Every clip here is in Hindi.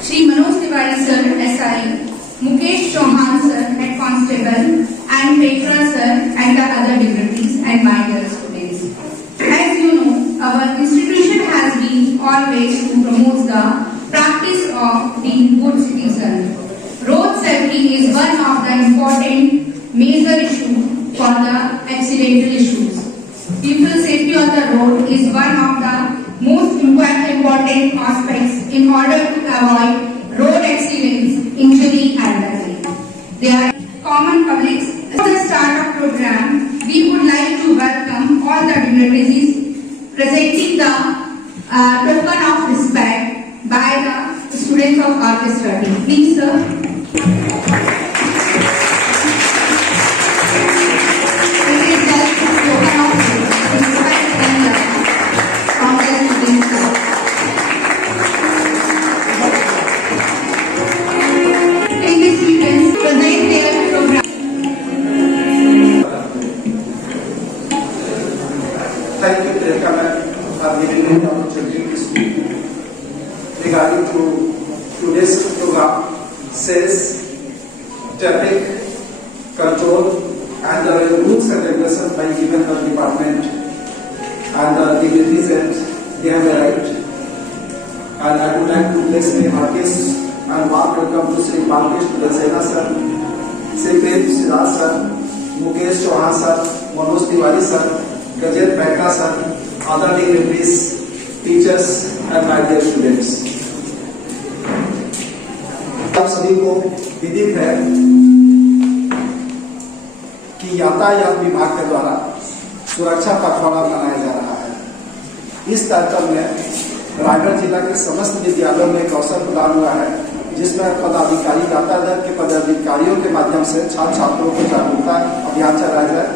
Shri Manoj Tiwari sir, SI, Mukesh Chauhan sir, Head Constable, and Petra sir, and the other dignitaries and my dear students. As you know, our institution has been always to promote the practice of being good citizen. Road safety is one of the important major issue for the accidental issues. People safety on the road is one of the most important aspects in order to avoid road accidents, injury and death. They are common publics. As the start of program, we would like to welcome all the dignitaries presenting the token of respect by the students of orchestra team. Please, sir. Thank you, Priyanka ma'am, for giving me the opportunity to speak regarding to today's program says traffic control and the rules and regulations by given the department and the dignitaries and they have a right. And I would like to place the heartiest and warm welcome to Sri Balkesh Dasena sir, Sri Prem Siraj sir, Mukesh Chauhan sir, Manoj Tiwari sir, Gajet Petra sir, other dignitaries, teachers and my dear students. आप सभी को विदित है कि यातायात विभाग के द्वारा सुरक्षा पखवाड़ा मनाया जा रहा है। इस कार्यक्रम में रायगढ़ जिला के समस्त विद्यालयों में एक अवसर प्रदान हुआ है जिसमें पदाधिकारी यातायात के पदाधिकारियों के माध्यम से छात्र छात्रों को जागरूकता अभियान चलाया जाए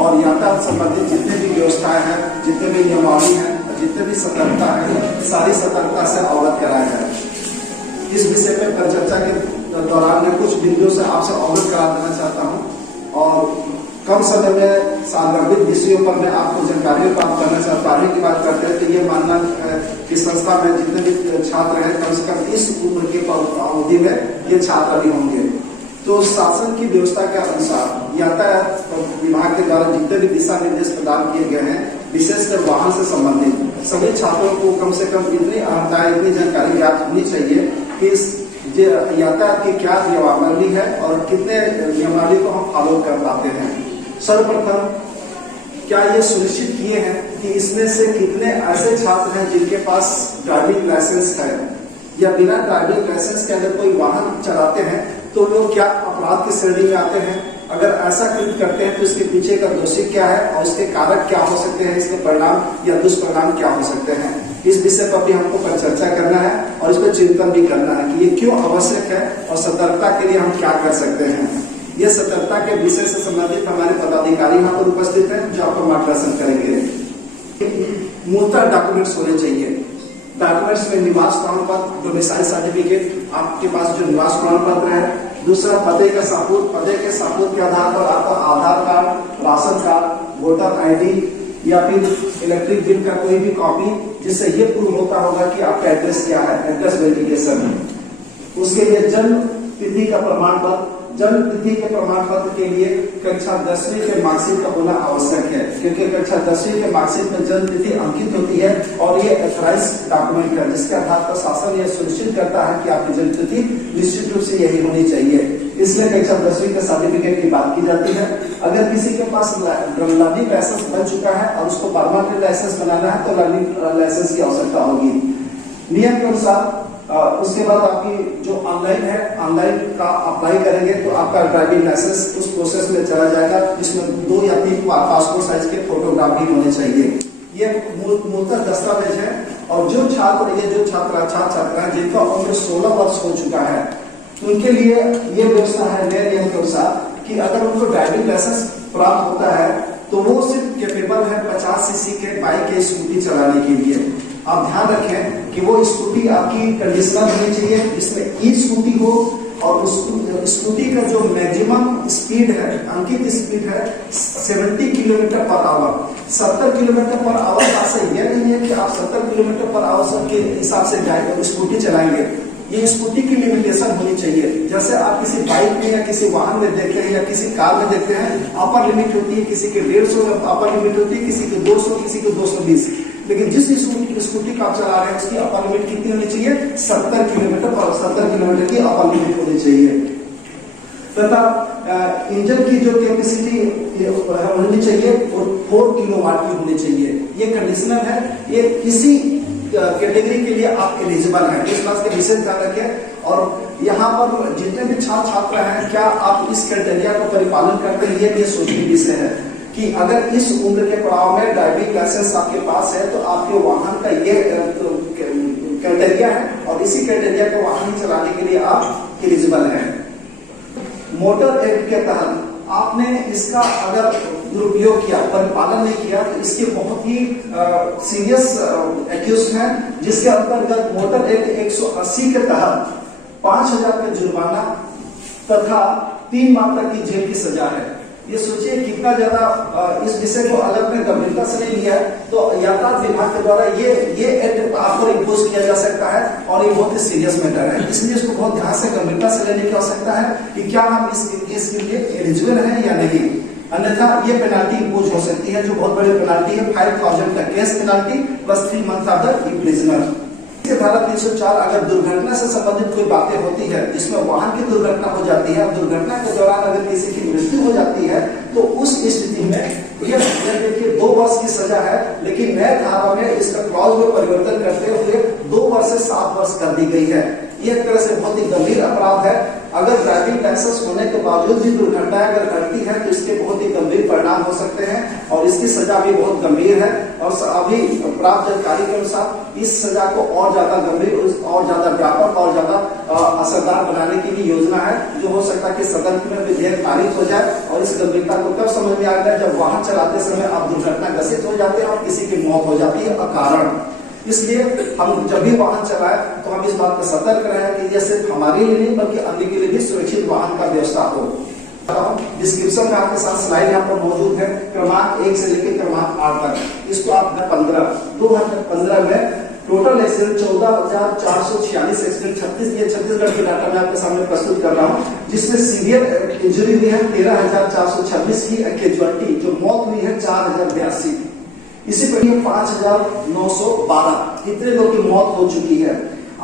और यातायात संबंधित जितने भी व्यवस्थाएं हैं, जितने भी नियमावली हैं, जितने भी सतर्कता है, सारी सतर्कता से अवगत कराया जाए। इस विषय पर परिचर्चा के दौरान मैं कुछ बिंदुओं से आपसे अवगत करा देना चाहता हूं और कम समय में संबंधित विषयों पर मैं आपको जानकारी प्राप्त करना चाहता हूं। की बात करते हैं तो ये मानना कि संस्था में जितने भी छात्र हैं कम से कम इस उम्र के अवधि में ये छात्र भी होंगे। तो शासन की व्यवस्था के अनुसार यातायात विभाग के द्वारा जितने भी दिशा निर्देश प्रदान किए गए हैं विशेषकर वाहन से संबंधित सभी छात्रों को कम से कम इतनी अहमता इतनी जानकारी ज्ञात होनी चाहिए कि यातायात की क्या नियमावली है और कितने नियमावली को हम फॉलो कर पाते हैं। सर्वप्रथम क्या ये सुनिश्चित किए हैं कि इसमें से कितने ऐसे छात्र हैं जिनके पास ड्राइविंग लाइसेंस है या बिना ड्राइविंग लाइसेंस के अगर कोई वाहन चलाते हैं तो वो क्या अपराध की श्रेणी में आते हैं। अगर ऐसा कृत्य करते हैं तो इसके पीछे का दोषी क्या है और इसके कारक क्या हो सकते हैं, इसके परिणाम या दुष्परिणाम क्या हो सकते हैं। इस विषय पर भी हमको परिचर्चा करना है और इस पर चिंतन भी करना है कि ये क्यों आवश्यक है और सतर्कता के लिए हम क्या कर सकते हैं। ये सतर्कता के विषय से संबंधित हमारे पदाधिकारी यहाँ पर उपस्थित हैं जो आपको मार्गदर्शन करेंगे। मूलतः डॉक्यूमेंट्स होने चाहिए। डॉक्यूमेंट्स में निवास प्रमाण पत्र, डोमिसाइल सर्टिफिकेट, आपके पास जो निवास प्रमाण पत्र है। दूसरा पते का सबूत, पते के सबूत के आधार पर आपका Aadhaar card, ration card, voter ID या फिर इलेक्ट्रिक बिल का कोई भी कॉपी जिससे ये प्रूव होता होगा कि आपका एड्रेस क्या है, एड्रेस वेरिफिकेशन। उसके लिए जन्म तिथि का प्रमाण पत्र, जन्म तिथि के प्रमाण पत्र के लिए कक्षा 10वीं के मार्कशीट का होना आवश्यक है क्योंकि कक्षा 10वीं के मार्कशीट में जन्म तिथि अंकित होती है और ये ऑथराइज डॉक्यूमेंट है जिसके आधार पर शासन यह सुनिश्चित करता है कि आपकी जन्म तिथि निश्चित रूप से यही होनी चाहिए। इसलिए कक्षा 10वीं के सर्टिफिकेट की बात की जाती है। अगर किसी के पास लर्निंग लाइसेंस बन चुका है और उसको परमानेंट लाइसेंस बनाना है तो लर्निंग लाइसेंस की आवश्यकता होगी। नियम के अनुसार उसके बाद आपकी जो ऑनलाइन है, ऑनलाइन का अप्लाई करेंगे तो आपका ड्राइविंग लाइसेंस उस प्रोसेस में चला जाएगा जिसमें 2 या 3 पासपोर्ट साइज के फोटोग्राफ भी होने चाहिए। ये मूलतः दस्तावेज है और जो छात्र छात्रा जिनका उम्र 16 वर्ष हो चुका है उनके लिए ये व्यवस्था है नए नियम के अनुसार कि अगर उनको ड्राइविंग लाइसेंस प्राप्त होता है तो वो सिर्फ कैपेबल है 50 सीसी के बाइक या स्कूटी चलाने के लिए। आप ध्यान रखें कि वो स्कूटी आपकी कंडीशनर होनी चाहिए जिसमें ई स्कूटी हो और स्कूटी का जो मैक्सिमम स्पीड है, अंकित स्पीड है 70 kilometre per hour. 70 kilometre per hour का से यह नहीं है कि आप 70 किलोमीटर पर आवर के हिसाब से स्कूटी चलाएंगे। ये स्कूटी की लिमिटेशन होनी चाहिए। जैसे आप किसी बाइक में या किसी वाहन में देखते हैं या किसी कार में देखते हैं, अपर लिमिट होती है किसी के 150 अपर लिमिट होती है, किसी के 200, किसी के 220। लेकिन जिस स्कूटी का आप चला रहे हैं उसकी अपर लिमिट कितनी होनी चाहिए? 70 किलोमीटर, और 70 किलोमीटर की अपर लिमिट होनी चाहिए। तथा इंजन की जो कैपेसिटी होनी चाहिए वो 4 किलोवाट की होनी चाहिए। ये कंडीशनल है, ये किसी कैटेगरी के लिए आप एलिजिबल हैं, इस बात का विशेष ध्यान रखें। और यहाँ पर जितने भी छात्र छात्रा हैं, क्या आप इस क्राइटेरिया को परिपालन करते हैं, ये सोचने की विषय है कि अगर इस उम्र के पड़ाव में ड्राइविंग लाइसेंस आपके पास है तो आपके वाहन का ये क्राइटेरिया है और इसी क्राइटेरिया का वाहन चलाने के लिए आप एलिजिबल हैं। मोटर एक्ट के तहत आपने इसका अगर दुरुपयोग किया, परिपालन नहीं किया, तो इसके बहुत ही सीरियस एक्यूज हैं, जिसके अंतर्गत मोटर एक्ट 180 के तहत 5,000 का जुर्माना तथा 3 माह तक की जेल की सजा है। ये सोचिए कितना ज्यादा इस विषय को अगर आपने गंभीरता से नहीं लिया है तो यातायात विभाग के द्वारा ये एक्ट आप पर इम्पोज किया जा सकता है और ये बहुत ही सीरियस मैटर है। इसलिए इसको बहुत ध्यान से गंभीरता से लेने की आवश्यकता है कि क्या हम इसके लिए एलिजिबल हैं या नहीं, अन्यथा ये पेनाल्टी इम्पोज हो सकती है, जो बहुत बड़ी पेनाल्टी है, 5,000 का case penalty plus 3 month of imprisonment. धारा 304 अगर दुर्घटना से संबंधित कोई बातें होती है जिसमें वाहन की दुर्घटना हो जाती है, दुर्घटना के दौरान अगर किसी की मृत्यु हो जाती है तो उस स्थिति में ये देखिए 2 वर्ष की सजा है, लेकिन नए धारा में इसका क्लॉज में परिवर्तन करते हुए 2 वर्ष से 7 वर्ष कर दी गई है। ये एक तरह से बहुत ही गंभीर अपराध है। अगर ड्राइविंग लाइसेंस होने के बावजूद भी दुर्घटना अगर घटती है तो इसके बहुत ही गंभीर परिणाम हो सकते हैं और इसकी सजा भी बहुत गंभीर है। और अभी प्राप्त जानकारी के अनुसार इस सजा को और ज्यादा गंभीर और ज्यादा व्यापक और ज्यादा असरदार बनाने की भी योजना है, जो हो सकता है कि सदन में विधेयक पारित हो जाए। और इस गंभीरता को कब समझ में आएगा? जब वाहन चलाते समय आप दुर्घटनाग्रस्त हो जाते हैं और किसी की मौत हो जाती है अकारण। इसलिए हम जब भी वाहन चलाएं तो हम इस बात पर सतर्क रहें कि यह सिर्फ हमारे लिए नहीं बल्कि अन्य के लिए भी सुरक्षित वाहन का व्यवस्था हो। डिस्क्रिप्शन में आपके साथ स्लाइड यहाँ पर मौजूद है, क्रमांक 1 से लेकर क्रमांक 8 तक। इसको आप 2015 में टोटल एक्सीडेंट 14,446 एक्सीडेंट छत्तीसगढ़ के डाटा मैं आपके सामने प्रस्तुत कर रहा हूँ, जिसमें सीवियर इंजरी हुई है 13,426 की, कैजुअलिटी जो मौत हुई है 4,082। इसी पर 5,912 इतने लोगों की मौत हो चुकी है।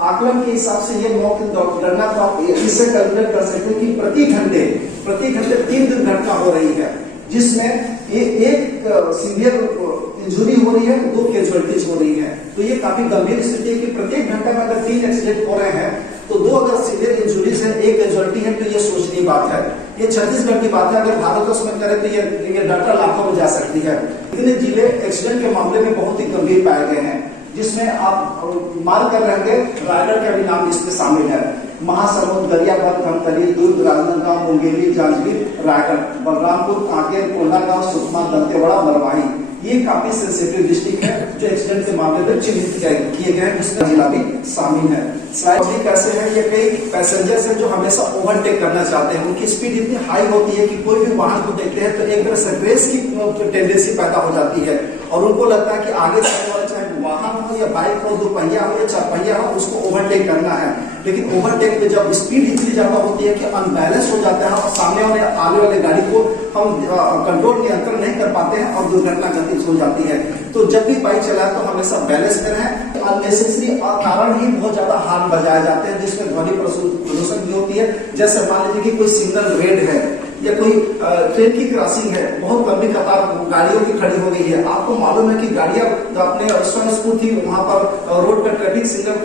आकलन के हिसाब से ये मौत की गणना तो आप इससे कैलकुलेट कर सकते हैं कि प्रति घंटे 3 दुर्घटना हो रही है, जिसमें एक सीवियर इंजरी हो रही है, 2 कैजुअलिटीज हो रही है। तो ये काफी गंभीर स्थिति है कि प्रत्येक घंटे में अगर 3 एक्सीडेंट हो रहे हैं तो 2 अगर सीवियर इंजुरीज है, 1 कैजुअलिटी है, तो ये सोचने की बात है। ये छत्तीसगढ़ की बात है, अगर भारत में करें तो ये डाटा लाखों में जा सकती है। इतने जिले एक्सीडेंट के मामले में बहुत ही गंभीर पाए गए हैं, जिसमें आप मान कर रहेंगे रायगढ़ का भी नाम इसमें शामिल है। महासमुंद, गरियाबंद, धमतरी, दुर्ग, राजनांदगांव, मुंगेली, जांजगीर, रायगढ़, बलरामपुर, कांकेर, कोंडागांव, सुकमा, दंतेवाड़ा, मरवाही, ये काफी सेंसिटिव डिस्ट्रिक्ट है जो एक्सीडेंट के मामले में चिन्हित किए गए हैं, जिसमें जिला भी शामिल है। स्लाइड कैसे है? ये कई पैसेंजर्स हैं जो हमेशा ओवरटेक करना चाहते हैं, उनकी स्पीड इतनी हाई होती है कि कोई भी वाहन को देखते हैं तो एक तरह से रेस की टेंडेंसी पैदा हो जाती है और उनको लगता है कि आगे चलने वाला चाहे वाहन हो या बाइक हो, 2 पहिया हो या 4 पहिया हो, उसको ओवरटेक करना है। लेकिन ओवरटेक में जब स्पीड इतनी ज्यादा होती है कि अनबैलेंस हो जाता है और सामने आने वाले गाड़ी को हम कंट्रोल नियंत्रण नहीं कर पाते हैं और दुर्घटना घटित हो जाती है। तो जब भी बाइक चलाए तो हमेशा बैलेंस करें। अननेसेसरी कारण ही बहुत ज्यादा हार्न बजाए जाते हैं, जिसमें ध्वनि प्रदूषण भी होती है। जैसे मान लीजिए कि कोई सिग्नल रेड है या कोई ट्रेन की क्रॉसिंग है, बहुत लंबी कतार गाड़ियों की खड़ी हो गई है, आपको मालूम है कि गाड़ियां अपने स्वयं थी, वहां पर रोड का ट्रैफिक सिग्नल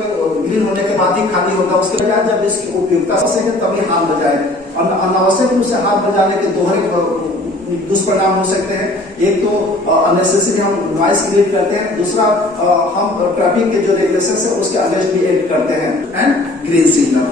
ग्रीन होने के बाद ही खाली होगा। उसके बाद जब इसकी उपयोगिता से तभी हाथ बजाए। अनावश्यक रूप से हाथ बजाने के दोहरे दुष्परिणाम हो सकते हैं। एक तो अननेसेसरी हम नॉइस क्रिएट करते हैं, दूसरा हम ट्रैफिक के जो रेगुलेशन है उसके अगेंस्ट भी एक्ट करते हैं। And green signal,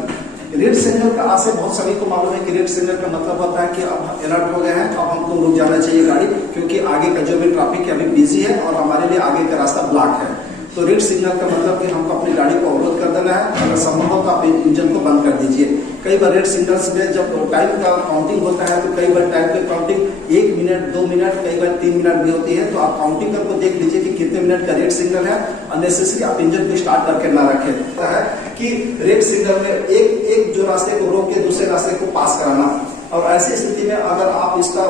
red signal का आज से बहुत सभी को मालूम है कि रेड सिग्नल का मतलब होता है कि अब अलर्ट हो गए हैं, अब हमको रुक जाना चाहिए गाड़ी, क्योंकि आगे का जो भी ट्रैफिक है अभी बिजी है और हमारे लिए आगे का रास्ता ब्लॉक है। तो रेड सिग्नल का मतलब कि हमको अपनी गाड़ी को अवरोध कर देना है, अगर संभव हो तो आप इंजन को बंद कर दीजिए। कई बार रेड सिग्नल्स में जब टाइम का काउंटिंग होता है तो कई बार टाइम की काउंटिंग 1 मिनट 2 मिनट कई बार 3 मिनट भी होती है, तो आप काउंटिंग करके देख लीजिए कि कितने मिनट का रेड सिग्नल है। अननेसेसरी आप इंजन को स्टार्ट करके ना रखें। है कि रेड सिग्नल में एक जो रास्ते को रोक के दूसरे रास्ते को पास कराना, और ऐसी स्थिति में अगर आप इसका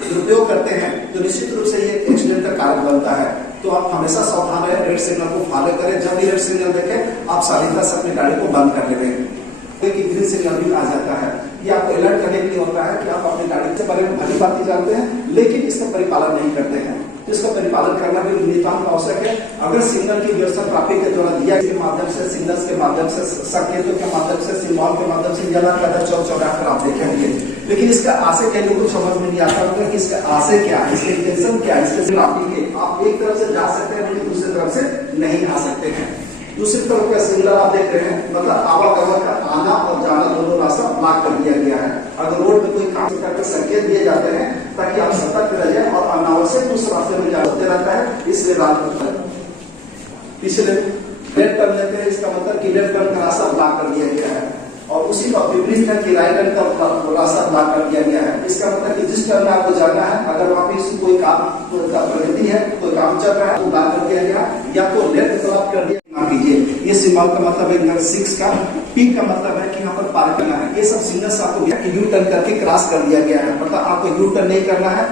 दुरुपयोग करते हैं तो निश्चित रूप से ये एक्सीडेंट का कारण बनता है। तो आप हमेशा सावधान रहे, रेड सिग्नल को फॉलो करें। जब भी रेड सिग्नल देखें आप सावधानी से अपनी गाड़ी को बंद कर लेंगे। कि ग्रीन सिग्नल भी आ जाता है, ये आपको अलर्ट करने के लिए होता है कि आप अपनी गाड़ी से बारे में भली बात जानते हैं लेकिन इसका परिपालन नहीं करते हैं। इसका परिपालन करना भी नितांत आवश्यक है। अगर सिग्नल की व्यवस्था ट्रैफिक के द्वारा दिया के माध्यम से, सिग्नल्स के माध्यम से, संकेतों के माध्यम से, सिग्नल के माध्यम से लगातार चौक चौराहे पर आप देखेंगे, लेकिन इसका आशय कई लोगों को समझ में नहीं आता होगा कि इसका आशय क्या है, इसका इंटेंशन क्या है। इसके ट्रैफिक आप एक तरफ से जा सकते हैं लेकिन दूसरी तरफ से नहीं आ सकते हैं। दूसरी तरफ का सिग्नल आप देख रहे हैं, मतलब आवागमन का आना और जाना दोनों रास्ता ब्लॉक कर दिया गया है। अगर रोड में कोई काम करके संकेत दिए जाते हैं ताकि आप सतर्क रह जाए और अनावश्यक उस रास्ते में जाते रहता है, इसलिए रात में पिछले लेफ्ट टर्न लेते हैं, इसका मतलब कि लेफ्ट टर्न का रास्ता ब्लॉक कर दिया गया है। और उसी का विपरीत है कि राइट टर्न का रास्ता ब्लॉक कर दिया गया है। इसका मतलब कि जिस टर्न में आपको जाना है, अगर वहां पे कोई काम का प्रगति है, कोई काम चल रहा है तो ब्लॉक कर दिया गया, या तो लेफ्ट ब्लॉक कर दिया कीजिए। ये सिग्नल का मतलब है नंबर 6 का। पी का मतलब है कि यहाँ पर पार करना है। ये सब सिग्नल्स आपको यू टर्न करके क्रॉस कर दिया गया है, मतलब आपको यू टर्न नहीं करना है।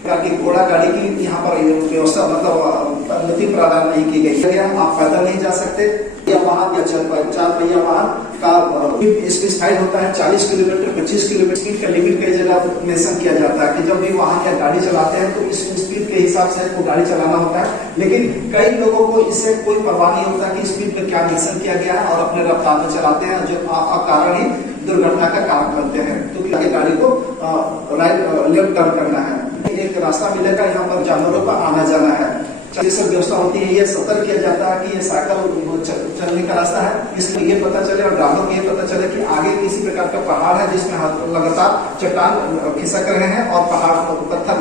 कि घोड़ा गाड़ी की यहाँ पर व्यवस्था मतलब अनुमति प्रदान नहीं की गई है। आप पैदल नहीं जा सकते, या वाहन या 4 पहिया वाहन का स्पेसिफाइड होता है 40 किलोमीटर 25 किलोमीटर स्पीड का लिमिट कई जगह मेंशन किया जाता है कि जब भी वाहन या गाड़ी चलाते हैं तो इस स्पीड के हिसाब से आपको गाड़ी चलाना होता है। लेकिन कई लोगों को इससे कोई परवाह नहीं होता कि स्पीड में क्या मेंशन किया गया है और अपने रफ्तार में चलाते हैं, जो कारण ही दुर्घटना का कारण बनते हैं। तो गाड़ी को लेफ्ट टर्न करना है। एक रास्ता मिलेगा, यहाँ पर जानवरों का आना जाना है, ये सब व्यवस्था होती है। ये सतर्क किया जाता है कि ये साइकिल चलने का रास्ता है, इसलिए ये पता चले और ड्राइवर को ये पता चले कि आगे किसी प्रकार का पहाड़ है जिसमें लगातार चट्टान खिसक रहे हैं और पहाड़ पत्थर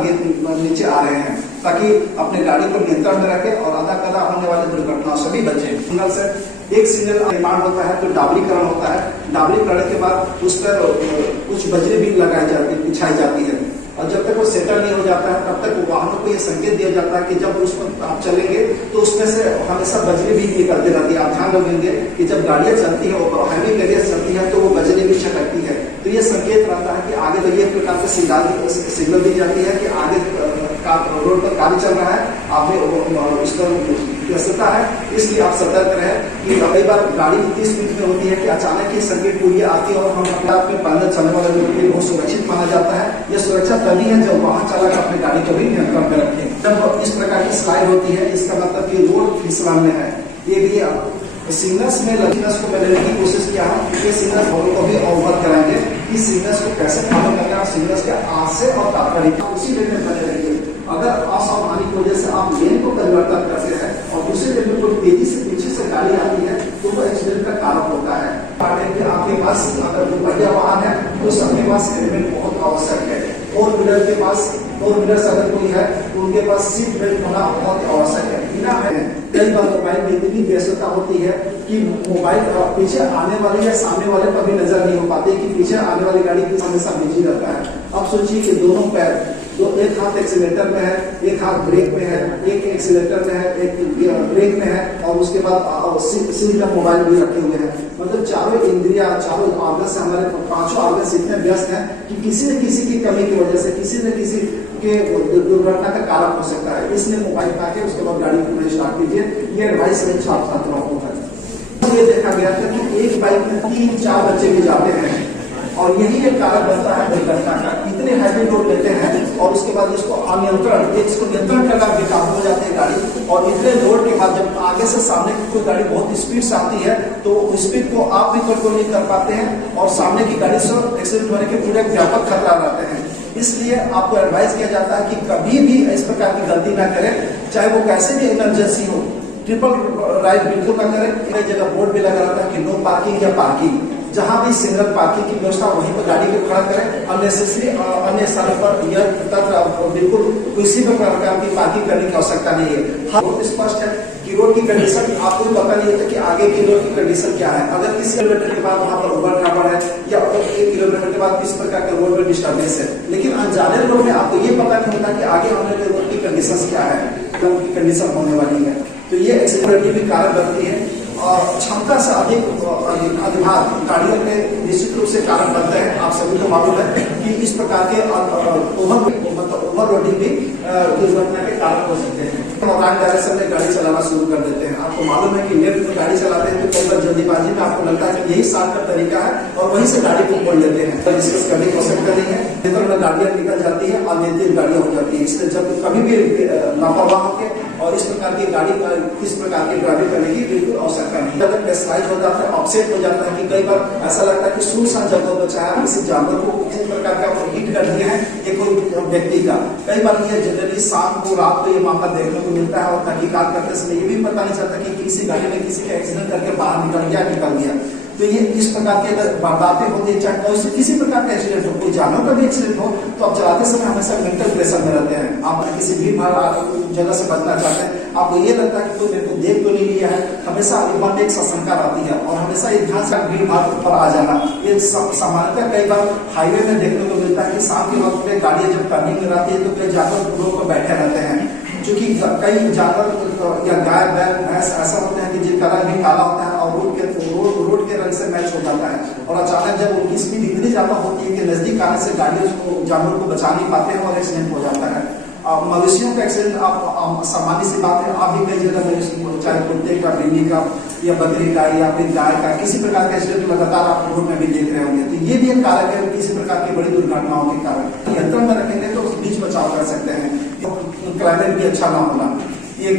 नीचे आ रहे हैं, ताकि अपने गाड़ी को नियंत्रण में रखे और अदा कदा होने वाली दुर्घटनाओं से भी बचे। सिग्नल से एक सिग्नल निर्माण होता है तो डाबलीकरण होता है। डाबलीकरण के बाद उस पर कुछ बजरी भी लगाई जाती है, बिछाई जाती है, और जब तक वो सेटल नहीं हो जाता है तब तक वाहनों को ये संकेत दिया जाता है कि जब उसमें आप चलेंगे तो उसमें से हमेशा बजरी भी निकलती रहती है। आप ध्यान रखेंगे कि जब गाड़ियां चलती है और हैवी गाड़ियां चलती है तो वो बजरी भी छटकती है, तो ये संकेत रहता है कि आगे तो ये प्रकार से सिग्नल दी जाती है कि आगे रोड पर गाड़ी चल रहा है, आपने उस पर व्यस्तता है, इसलिए आप सतर्क रहे। कि कई बार गाड़ी इतनी स्पीड में होती है कि अचानक ही संकेत पूरी आती है और हम अपने आप में पैदल चलने वाले लोगों के लिए बहुत सुरक्षित माना जाता है। यह सुरक्षा तभी है जब वाहन चालक अपनी गाड़ी को भी नियंत्रण में रखे। जब इस प्रकार की स्लाइड होती है, इसका मतलब कि रोड फिसलन में है। ये भी सिग्नल्स में सिग्नल्स को लेने की कोशिश किया है। ये सिग्नल्स को भी अवगत कराएंगे कि सिग्नल्स को कैसे फॉलो करना है, सिग्नल्स के आशय और तात्पर्य उसी लेन में बने रहेंगे। अगर असावधानी की वजह से आप लेन को परिवर्तन करते हैं और दूसरे लेन में कोई तेजी से पीछे से गाड़ी आती है तो वो एक्सीडेंट का कारण होता है। आपके पास अगर दो पहिया वाहन है तो सबके पास हेलमेट बहुत आवश्यक है। 4 व्हीलर के पास 4 व्हीलर अगर कोई है तो उनके पास सीट बेल्ट होना बहुत आवश्यक है। बिना है कई बार मोबाइल में इतनी व्यस्तता होती है कि मोबाइल पीछे आने वाले या सामने वाले पर भी नजर नहीं हो पाती कि पीछे आने वाली गाड़ी हमेशा बिजी रहता है। अब सोचिए कि दोनों पैर, एक हाथ एक्सीलेटर में है, एक हाथ ब्रेक में है, एक एक्सीलेटर में है, एक ब्रेक में है, और उसके बाद सीधा मोबाइल भी रखे हुए हैं। मतलब चारों इंद्रिया, चारों आर्गन से हमारे 5 आर्गन इतने व्यस्त हैं कि किसी न किसी की कमी की वजह से किसी न किसी के दुर्घटना का कारण हो सकता है। इसलिए मोबाइल पाके उसके बाद गाड़ी को स्टार्ट कीजिए। ये एडवाइस मेरे छात्रों को है। ये देखा गया था कि एक बाइक में 3-4 बच्चे भी जाते हैं और यही एक कारण बनता है दुर्घटना का। इतने हैवी लोड लेते हैं और उसके बाद इसको नियंत्रण करना बेकाबू हो जाती है गाड़ी, और इतने लोड के बाद जब आगे से सामने की कोई गाड़ी बहुत स्पीड से आती है तो स्पीड को आप भी कंट्रोल नहीं कर पाते हैं और सामने की गाड़ी से एक्सीडेंट होने के पूरे व्यापक खतरा रहते हैं। इसलिए आपको एडवाइस किया जाता है कि कभी भी इस प्रकार की गलती ना करें, चाहे वो कैसे भी इमरजेंसी हो। ट्रिपल राइड बिल्कुल ना करें। कई जगह बोर्ड भी लगा रहता है कि नो पार्किंग या पार्किंग। जहां भी सिंगल पार्किंग की व्यवस्था वहीं पर गाड़ी को खड़ा करें। अननेसेसरी अन्य स्थानों पर यह तंत्र बिल्कुल किसी भी प्रकार की पार्किंग करने की आवश्यकता नहीं है। बहुत स्पष्ट है कि रोड की कंडीशन आपको भी पता नहीं होता कि आगे की रोड की कंडीशन क्या है। अगर किसी किलोमीटर के बाद वहां पर उबड़ खाबड़ है या 1 किलोमीटर के बाद किस प्रकार के रोड में डिस्टर्बेंस है, लेकिन अनजाने रोड में आपको ये पता नहीं होता कि आगे आने वाले रोड की कंडीशन क्या है, की कंडीशन होने वाली है। तो ये एक्सीडेंट भी कारण बनती है और क्षमता से अधिक अधिभार गाड़ियों में निश्चित रूप से कारण बनते हैं। आप सभी को मालूम है कि इस प्रकार के ओवर लोडिंग भी दुर्घटना के कारण हो सकते हैं। रॉन्ग डायरेक्शन में गाड़ी चलाना शुरू कर देते हैं। आपको मालूम है कि लेफ्ट में गाड़ी चलाते हैं तो कई बार जल्दीबाजी में आपको लगता है कि यही शॉर्टकट तरीका है और वहीं से गाड़ी को मोड़ लेते हैं। तो डिस्कस करने की आवश्यकता नहीं है। इधर में गाड़ियां निकल जाती है और नियंत्रित गाड़ियां हो जाती है। इसलिए जब कभी भी लापरवाह होकर और इस प्रकार की गाड़ी किस प्रकार की ड्राइविंग करने की बिल्कुल आवश्यकता नहीं। जब प्रेशराइज हो जाता है, ऑफसेट हो जाता है कि कई बार ऐसा लगता है कि सुनसान जगह पर चाहे किसी जानवर को किसी प्रकार का हिट कर दिया है ये कोई व्यक्ति का। कई बार ये जनरली शाम को रात को ये मामला देखने को मिलता है और तहकीकात करते समय ये भी पता नहीं चलता कि किसी गाड़ी में किसी का एक्सीडेंट करके बाहर निकल गया। तो ये इस प्रकार की अगर वारदातें होती है, चाहे कोई किसी प्रकार का एक्सीडेंट हो, कोई जानवर का भी एक्सीडेंट हो, तो आप चलाते समय हमेशा मेंटल प्रेशर में रहते हैं। आप किसी भीड़ भाड़ जगह से बचना चाहते हैं, आपको ये लगता है कि कोई मेरे को देख तो नहीं लिया है, हमेशा मन में एक सशंका रहती है और हमेशा ये ध्यान से भीड़ भाड़ पर आ जाना। ये सामान्यतः कई बार हाईवे में देखने को मिलता है कि शाम के वक्त में गाड़ियां जब टर्निंग में रहती है तो कई जानवर रोड पर बैठे रहते हैं। क्योंकि कई जानवर या गाय बैल भैंस ऐसा होते हैं कि जिनका रंग भी काला होता है और रोड के रंग से मैच हो जाता है और अचानक जब उनकी स्पीड इतनी ज्यादा होती है कि नजदीक आने से गाड़ी उसको जानवर को बचा नहीं पाते हैं और एक्सीडेंट हो जाता है। मवेशियों का एक्सीडेंट आप सामान्य सी बात है, आप भी कई जगह मवेशी चाहे कुत्ते का, बिल्ली का या बकरी का या फिर गाय का किसी प्रकार का एक्सीडेंट लगातार आप रोड में भी देख रहे होंगे। तो ये भी एक कारक है किसी प्रकार की बड़ी दुर्घटनाओं के कारण। नियंत्रण में रखेंगे तो बीच बचाव कर सकते हैं। क्लाइमेट भी अच्छा ना होना, ये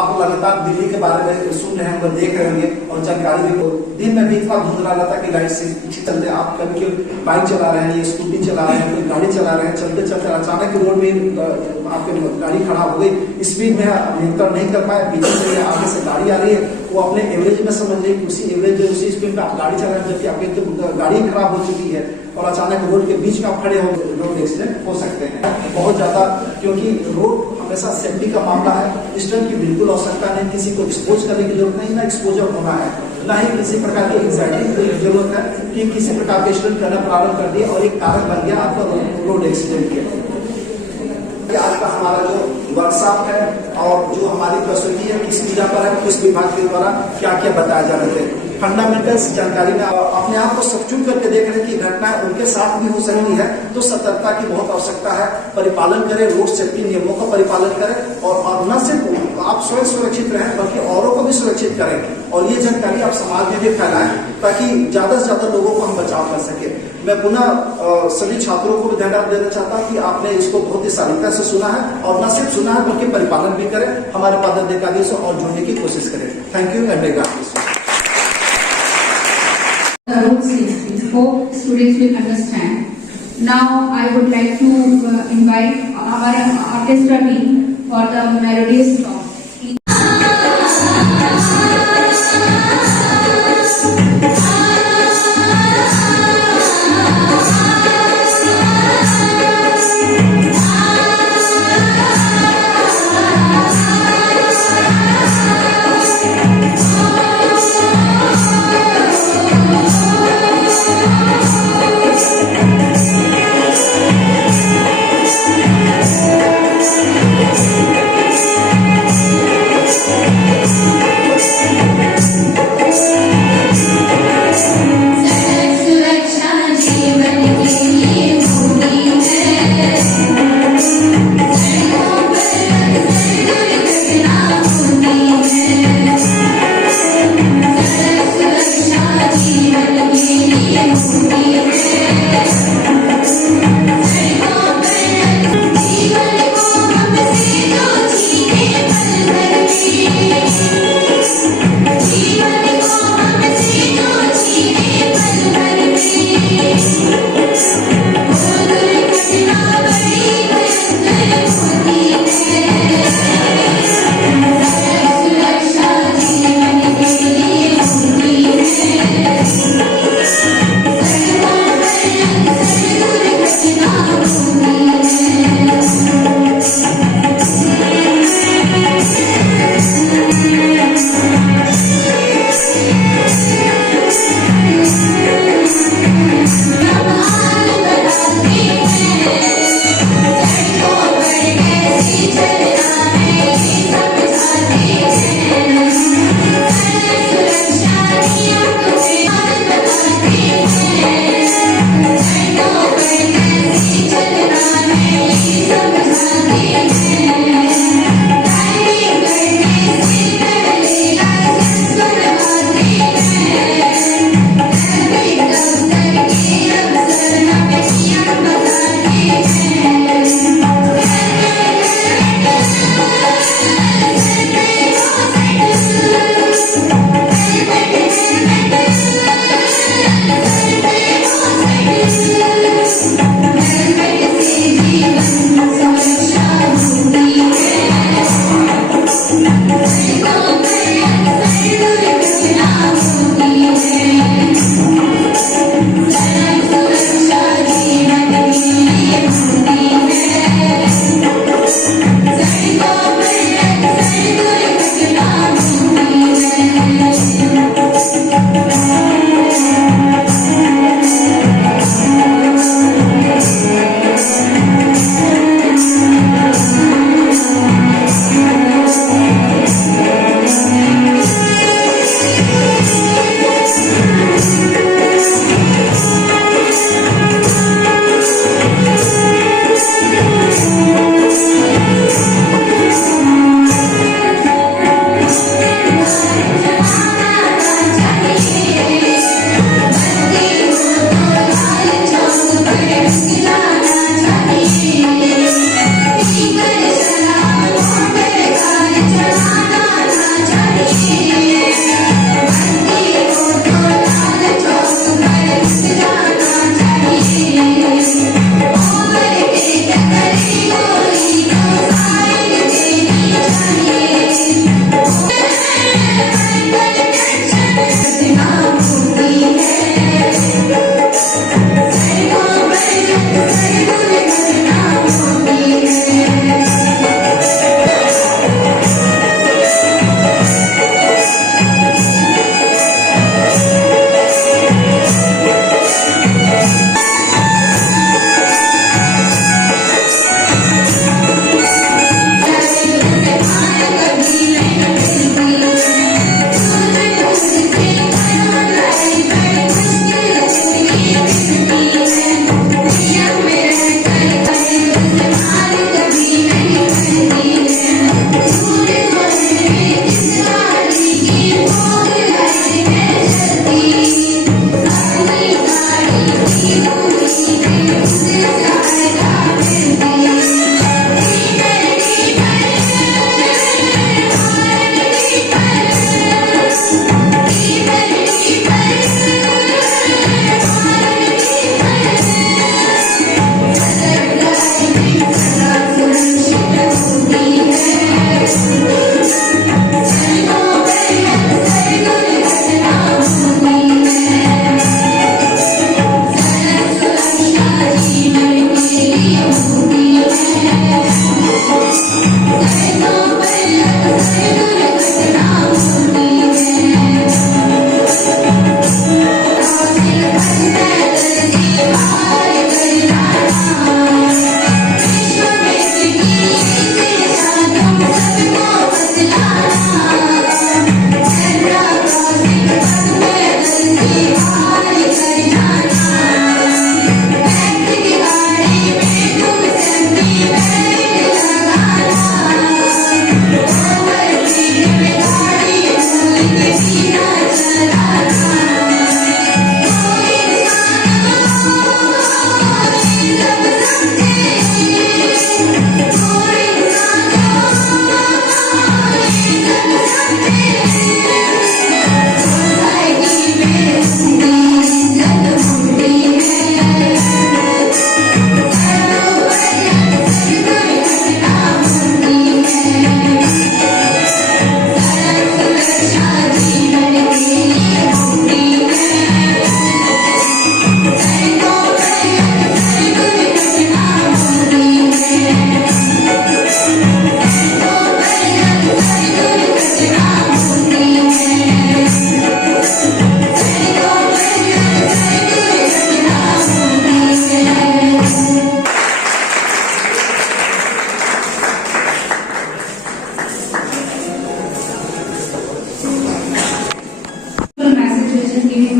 आप लगातार दिल्ली के बारे में सुन रहे होंगे, देख रहे होंगे और जानकारी भी दिन में भी इतना धुंधला रहता है कि लाइट से पीछे चलते आप कभी बाइक चला रहे हैं या स्कूटी चला रहे हैं, कोई गाड़ी चला रहे हैं, चलते चलते अचानक रोड में आपकी गाड़ी खराब हो गई, स्पीड में नियंत्रण नहीं कर पाए, पीछे से आगे से गाड़ी आ रही है, वो अपने एवरेज में समझ रही उसी एवरेज उसी स्पीड में आप गाड़ी चला रहे हैं जबकि आपकी तो गाड़ी खराब हो चुकी है और अचानक रोड के बीच में आप खड़े हो, रोड एक्सीडेंट हो सकते हैं बहुत ज्यादा। क्योंकि रोड हमेशा सेफ्टी का मामला है, स्टंट की बिल्कुल आवश्यकता नहीं, किसी को एक्सपोज करने की जरूरत नहीं, ना एक्सपोजर होना है, ना ही किसी प्रकार की एंजाइटी की जरूरत है कि किसी प्रकार के स्टंट करना प्रारंभ कर दिया और एक कारक बन गया आपका रोड एक्सीडेंट के। आज का हमारा जो वर्कशॉप है और जो हमारी प्रस्तुति है किस विधा पर है, किस विभाग के द्वारा क्या क्या बताया जा रहे थे, फंडामेंटल्स जानकारी में अपने आप को सचूक करके देख रहे हैं कि घटना उनके साथ भी हो सकती है, तो सतर्कता की बहुत आवश्यकता है। परिपालन करें, रोड सेफ्टी नियमों का परिपालन करें और न सिर्फ आप स्वयं सुरक्षित रहें बल्कि औरों को भी सुरक्षित करें और ये जानकारी आप समाज में भी फैलाएं ताकि ज्यादा से ज्यादा लोगों को हम बचाव कर सके। मैं पुनः सभी छात्रों को भी धन्यवाद देना चाहता हूँ कि आपने इसको बहुत ही शालीनता से सुना है और न सिर्फ सुना है बल्कि परिपालन भी करें, हमारे पदाधिकारियों और जुड़ने की कोशिश करें। Thank you and road safety. Hope students will understand. Now I would like to invite our orchestra team for the melodious song.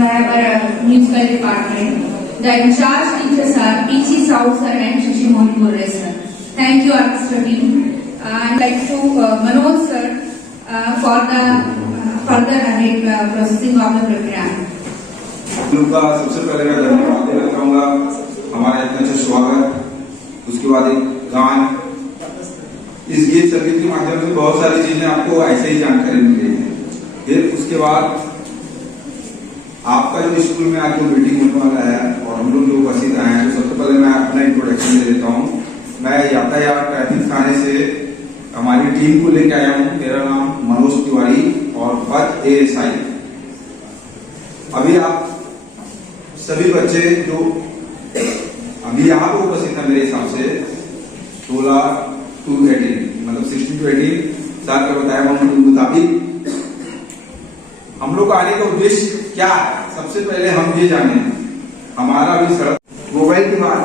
have our musical department. The in charge teachers are P.C. Saud sir and Shashi Mohan Gurre sir. Thank you, orchestra team. I'd like to Manoj sir for the further ahead processing of the program. उनका सबसे पहले मैं धन्यवाद देना चाहूंगा हमारा इतना अच्छा स्वागत, उसके बाद एक गान। इस गीत संगीत के माध्यम से बहुत सारी चीजें आपको ऐसे ही जानकारी मिल रही है। फिर उसके बाद आपका जो स्कूल में आज जो मीटिंग होने वाला है और हम लोग जो उपस्थित आए हैं, तो सबसे पहले मैं अपना इंट्रोडक्शन दे देता हूँ। मैं यातायात ट्रैफिक थाने से हमारी टीम को लेकर आया हूँ। मेरा नाम मनोज तिवारी और पद ASI। अभी आप सभी बच्चे जो अभी यहाँ पर उपस्थित है मेरे हिसाब से 16 to 18 मतलब 16 to 18 साल का बताया उनके मुताबिक हम लोग आने का उद्देश्य क्या है। सबसे पहले हम ये जाने हमारा भी सड़क मोबाइल की बात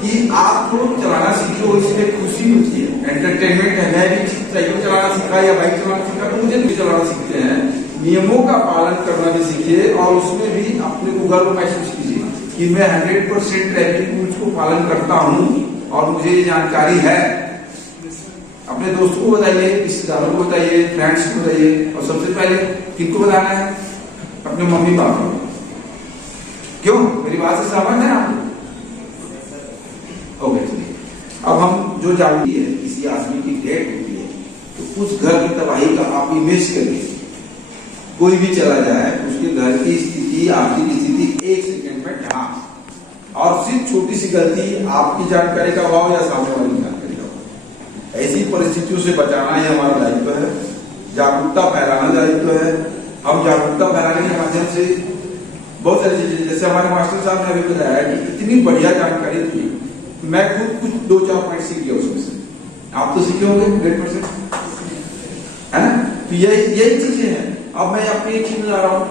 कि आप लोग चलाना सीखो, इसमें खुशी मिलती है, एंटरटेनमेंट है। मैं भी साइकिल चलाना सीखा या बाइक चलाना सीखा तो मुझे भी चलाना सीखते हैं। नियमों का पालन करना भी सीखिए और उसमें भी अपने को गर्व महसूस कीजिए कि मैं 100% ट्रैफिक रूल्स को पालन करता हूँ और मुझे ये जानकारी है। अपने दोस्तों को बताइए, रिश्तेदारों को बताइए, फ्रेंड्स को बताइए और सबसे पहले किनको बताना है? अपने मम्मी पापा को। क्यों? मेरी बात से सहमत है आप? ओके, चलिए अब हम जो जानती है किसी आदमी की डेथ होती है तो उस घर की तबाही का आप इमेज करिए। कोई भी चला जाए उसके घर की स्थिति, आर्थिक स्थिति 1 सेकंड में ढहा और सिर्फ छोटी सी गलती आपकी जानकारी का अभाव या सामने वाली की जानकारी का अभाव। ऐसी परिस्थितियों से बचाना ही हमारा दायित्व है। जागरूकता फैलाना दायित्व है। हम जागरूकता फैलाने के माध्यम से बहुत सारी चीजें, जैसे हमारे मास्टर साहब ने अभी बताया कि इतनी बढ़िया जानकारी थी, मैं खुद कुछ 2-4 पॉइंट सीख गया उसमें से। आप तो सीखे होंगे 100%, है ना? तो यही चीजें हैं। अब मैं अपनी एक टीम में जा रहा हूँ,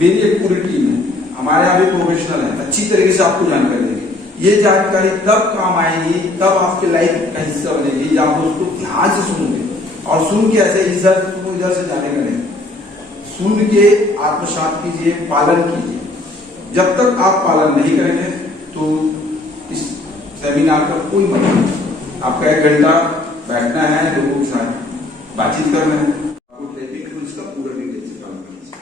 मेरी एक पूरी टीम है, हमारे यहाँ भी प्रोफेशनल है, अच्छी तरीके से आपको जानकारी देंगे। ये जानकारी तब काम आएगी, तब आपके लाइफ का हिस्सा बनेगी जब आप उसको ध्यान से सुनोगे और सुन के ऐसे इधर से जाने का नहीं, सुन के आत्मसात कीजिए, पालन कीजिए। जब तक आप पालन नहीं करेंगे तो इस सेमिनार का कोई मतलब नहीं। आपका 1 घंटा बैठना है, लोगों के साथ बातचीत करना है, आपको ट्रैफिक रूल्स का पूरा डिटेल से पालन करना है।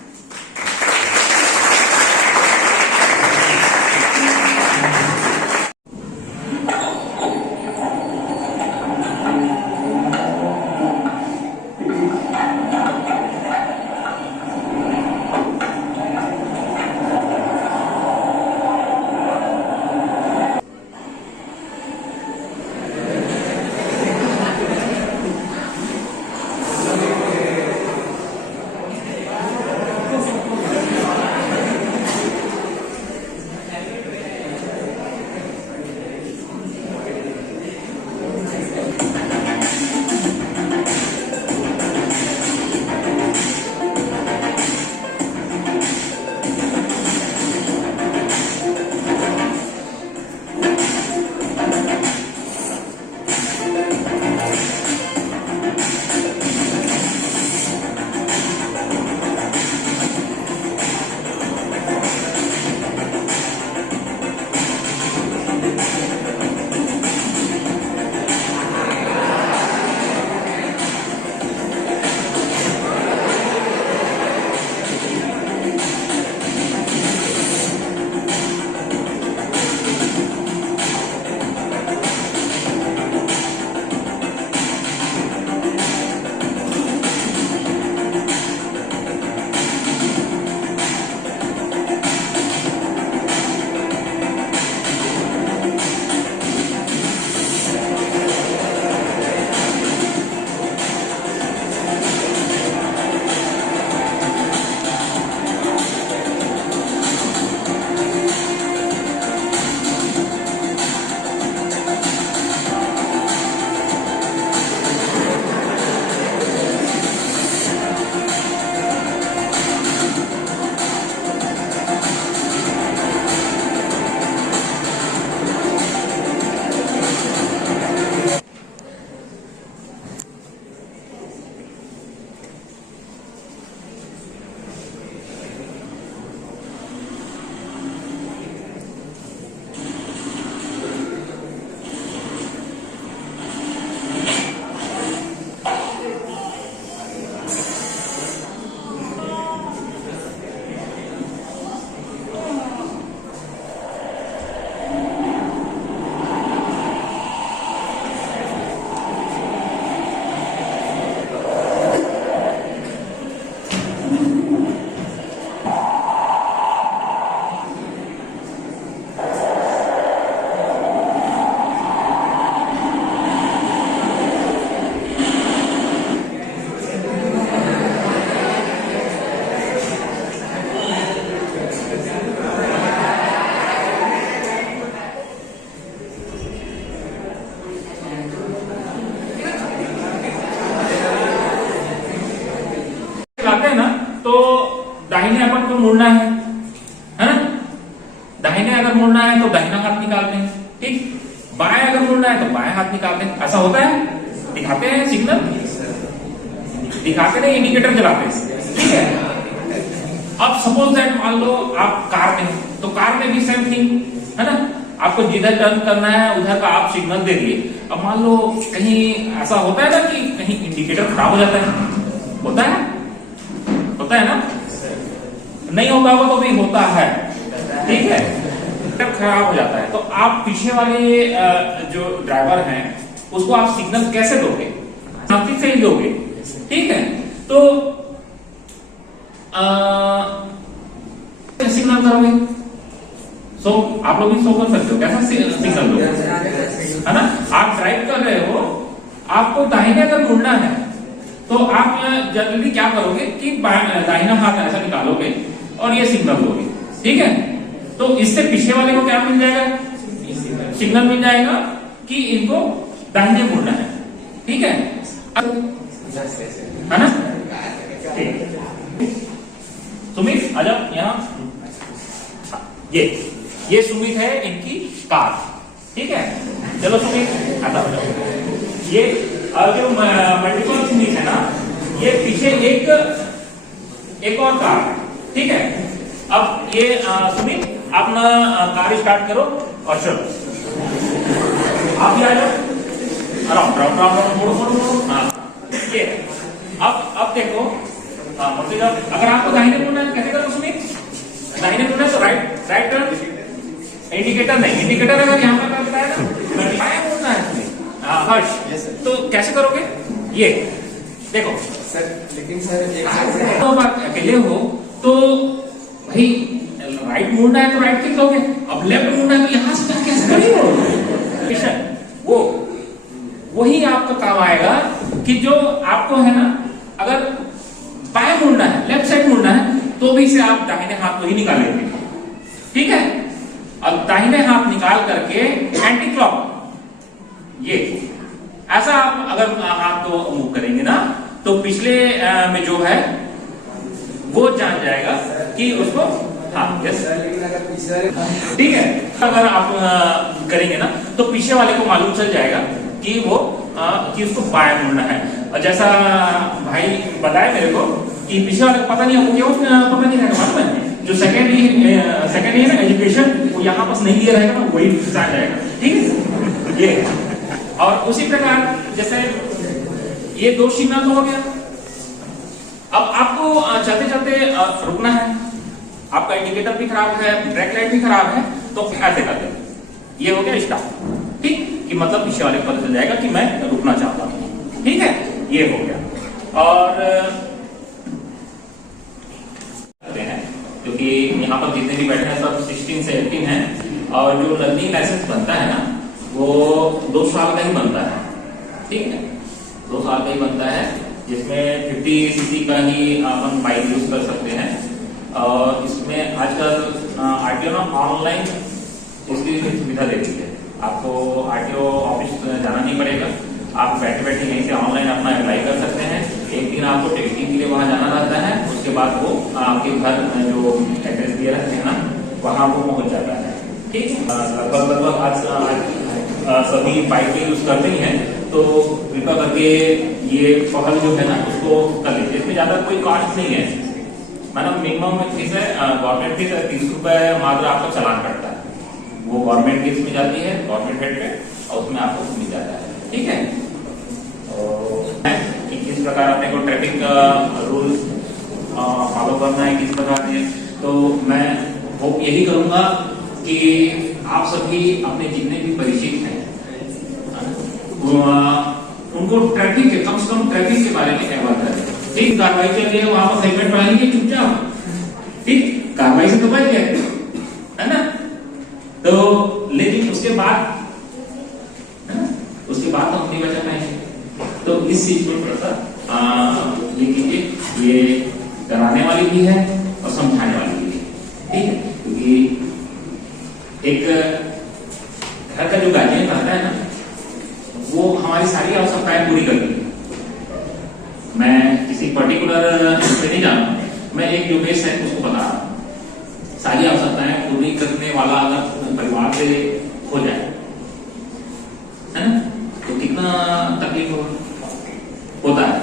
दाहिने अपन को मुड़ना है ना? दाहिने अगर मुड़ना है तो दाहिना हाथ निकालते हैं, ठीक। बाएं अगर मुड़ना है तो बाएं हाथ निकालते हैं। ऐसा होता है, दिखाते हैं सिग्नल, दिखाते नहीं, इंडिकेटर जलाते हैं, ठीक है। अब सपोज दैट मान लो आप कार में, तो कार में भी सेम थिंग है ना, आपको जिधर टर्न करना है उधर का आप सिग्नल दे दिए। अब मान लो कहीं ऐसा होता है ना कि कहीं इंडिकेटर खराब हो जाता है, होता है ना, नहीं होता होगा तो भी होता है, ठीक है, इंडिकेटर खराब हो जाता है, तो आप पीछे वाले जो ड्राइवर हैं उसको आप सिग्नल कैसे दोगे? सामने से ही दोगे, ठीक है। तो सिग्नल करोगे, सो आप लोग भी शो कर सकते हो, कैसा सिग्नल दो, है ना। आप ड्राइव कर रहे हो, आपको दाहिने अगर मुड़ना है तो आप जनरली क्या करोगे कि दाहिना हाथ ऐसा निकालोगे और ये सिग्नल दोगे, ठीक है। तो इससे पीछे वाले को क्या मिल जाएगा? सिग्नल मिल जाएगा कि इनको दाहिने मुड़ना है, ठीक है ना। सुमित आ जाओ यहाँ, ये सुमित है, इनकी कार, ठीक है। चलो सुमित आता हो जाओ। ये जो मल्टीपल सुमित है ना, ये पीछे एक और कार है, ठीक है। अब ये सुमित अपना कार स्टार्ट करो और चलो, आप भी आ जाओ, राउंड राउंड राउंड मोड़ो, हाँ ये। अब देखो, मुड़ते जाओ। अगर आपको दाहिने मुड़ना है कैसे करो सुमित? दाहिने मुड़ना है तो राइट टर्न, इंडिकेटर नहीं, इंडिकेटर अगर यहाँ पर कर बताया ना, बाएं मुड़ना है सुमित, हर्ष, तो कैसे करोगे? ये देखो सर, लेकिन सर एक तो आप अकेले हो तो भाई राइट मुड़ना है तो राइट क्लिक करोगे, अब लेफ्ट मुड़ना है तो यहाँ से कैसे करोगे? वो वही आपका काम आएगा कि जो आपको है ना, अगर बाएं मुड़ना है, लेफ्ट साइड मुड़ना है, तो भी इसे आप दाहिने हाथ को ही निकालेंगे, ठीक है। अब दाहिने हाथ निकाल करके एंटी क्लॉक, ये ऐसा आप अगर हाथ को मूव करेंगे ना, तो पिछले में जो है वो जान जाएगा कि उसको, हाँ यस, लेकिन अगर पीछे, ठीक है। अगर आप करेंगे ना तो पीछे वाले को मालूम चल जाएगा कि वो कि उसको बाएं मुड़ना है। और जैसा भाई बताया मेरे को कि पीछे वाले को पता नहीं है, वो पता नहीं रहेगा, मालूम है, जो सेकेंड है ना एजुकेशन, वो यहाँ पास नहीं लिया रहेगा ना, वही जान जाएगा, ठीक है ये। और उसी प्रकार जैसे ये दो सिग्नल हो गया। अब आपको चलते चलते रुकना है, आपका इंडिकेटर भी खराब है, ब्रेक लाइट भी खराब है, तो ऐसे करते हैं, ये हो गया स्टॉप, ठीक, कि मतलब पीछे वाले को पता चल जाएगा कि मैं रुकना चाहता हूं, ठीक है, ये हो गया। और हैं क्योंकि यहाँ पर जितने भी बैठे हैं सब 16 से 18 हैं, और जो लर्निंग लाइसेंस बनता है ना वो 2 साल का ही बनता है, ठीक है, 2 साल का ही बनता है, जिसमें 50 सीसी का ही अपन बाइक यूज कर सकते हैं। और इसमें आजकल आरटीओ ना ऑनलाइन इसकी सुविधा दे दी है, आपको आरटीओ ऑफिस जाना नहीं पड़ेगा, आप बैठे बैठे यहीं से ऑनलाइन अपना अप्लाई कर सकते हैं। एक दिन आपको टेस्टिंग के लिए वहां जाना रहता है, उसके बाद वो आपके घर जो एड्रेस दिए रहते हैं ना वहां वो पहुंच जाता है, ठीक। लगभग आज सभी बाइक यूज करते ही हैं, तो कृपया करके ये पहल जो है ना उसको कर लीजिए। इसमें ज्यादा कोई कॉस्ट नहीं है, मैडम मिनिमम फीस है, गवर्नमेंट फीस 30 रुपए मात्र आपका चालान कटता है, वो गवर्नमेंट फीस में जाती है, गवर्नमेंट हेड पे, और उसमें आपको मिल जाता है, ठीक है। कि किस प्रकार अपने को ट्रैफिक रूल फॉलो करना है, किस प्रकार से, तो मैं होप यही करूंगा कि आप सभी अपने जितने भी परिचित हैं उनको ट्रैफिक के कम से कम ट्रैफिक के बारे में अवगत करें, ठीक। कार्रवाई चल रही है, वहां पर सेगमेंट बनाएंगे चुपचाप, ठीक, कार्रवाई से तो बच गए, है ना। तो लेकिन उसके बाद है ना, उसके बाद तो हम नहीं बचा पाएंगे। तो इस चीज को थोड़ा सा ये कीजिए, ये डराने वाली भी है और समझाने वाली भी है, ठीक है। क्योंकि एक घर का जो गार्जियन रहता है ना वो हमारी सारी आवश्यकताएं पूरी करती है। मैं किसी पर्टिकुलर पे नहीं जाना, मैं एक जो बेस है उसको बता रहा हूँ। सारी आवश्यकताएं पूरी करने वाला अगर परिवार से हो जाए, है ना, तो कितना तकलीफ होता है।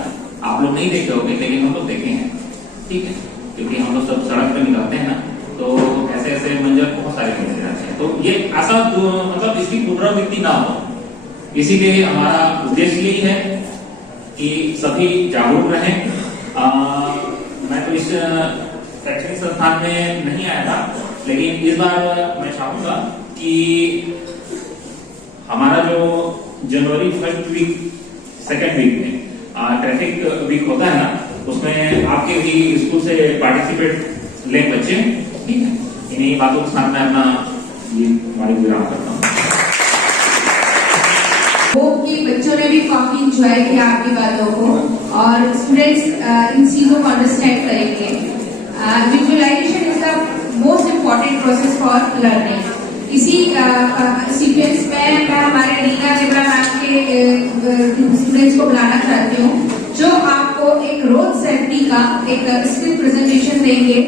आप लोग नहीं देखे होंगे लेकिन हम लोग देखे हैं, ठीक है, क्योंकि हम लोग सब सड़क पर निकलते हैं ना, तो ऐसे ऐसे मंजर बहुत सारे मिलते रहते हैं। तो ये ऐसा मतलब इसकी पुनरावृत्ति ना हो, इसीलिए हमारा उद्देश्य यही है कि सभी जागरूक रहें। मैं तो इस शैक्षणिक संस्थान में नहीं आया था, लेकिन इस बार मैं चाहूंगा कि हमारा जो जनवरी फर्स्ट वीक सेकेंड वीक में ट्रैफिक वीक होता है ना, उसमें आपके भी स्कूल से पार्टिसिपेट लें बच्चे, ठीक है। इन्हीं बातों के साथ मैं अपना ये विराम करता हूँ। होप कि बच्चों ने भी काफी इंजॉय किया आपकी बातों को और स्टूडेंट्स इन चीजों को अंडरस्टैंड करेंगे। Visualisation is the most important process for learning. इसी सीक्वेंस में मैं हमारे रीना देवरा मैम के स्टूडेंट्स को बुलाना चाहती हूँ, जो आपको एक रोड सेफ्टी का एक स्किल प्रेजेंटेशन देंगे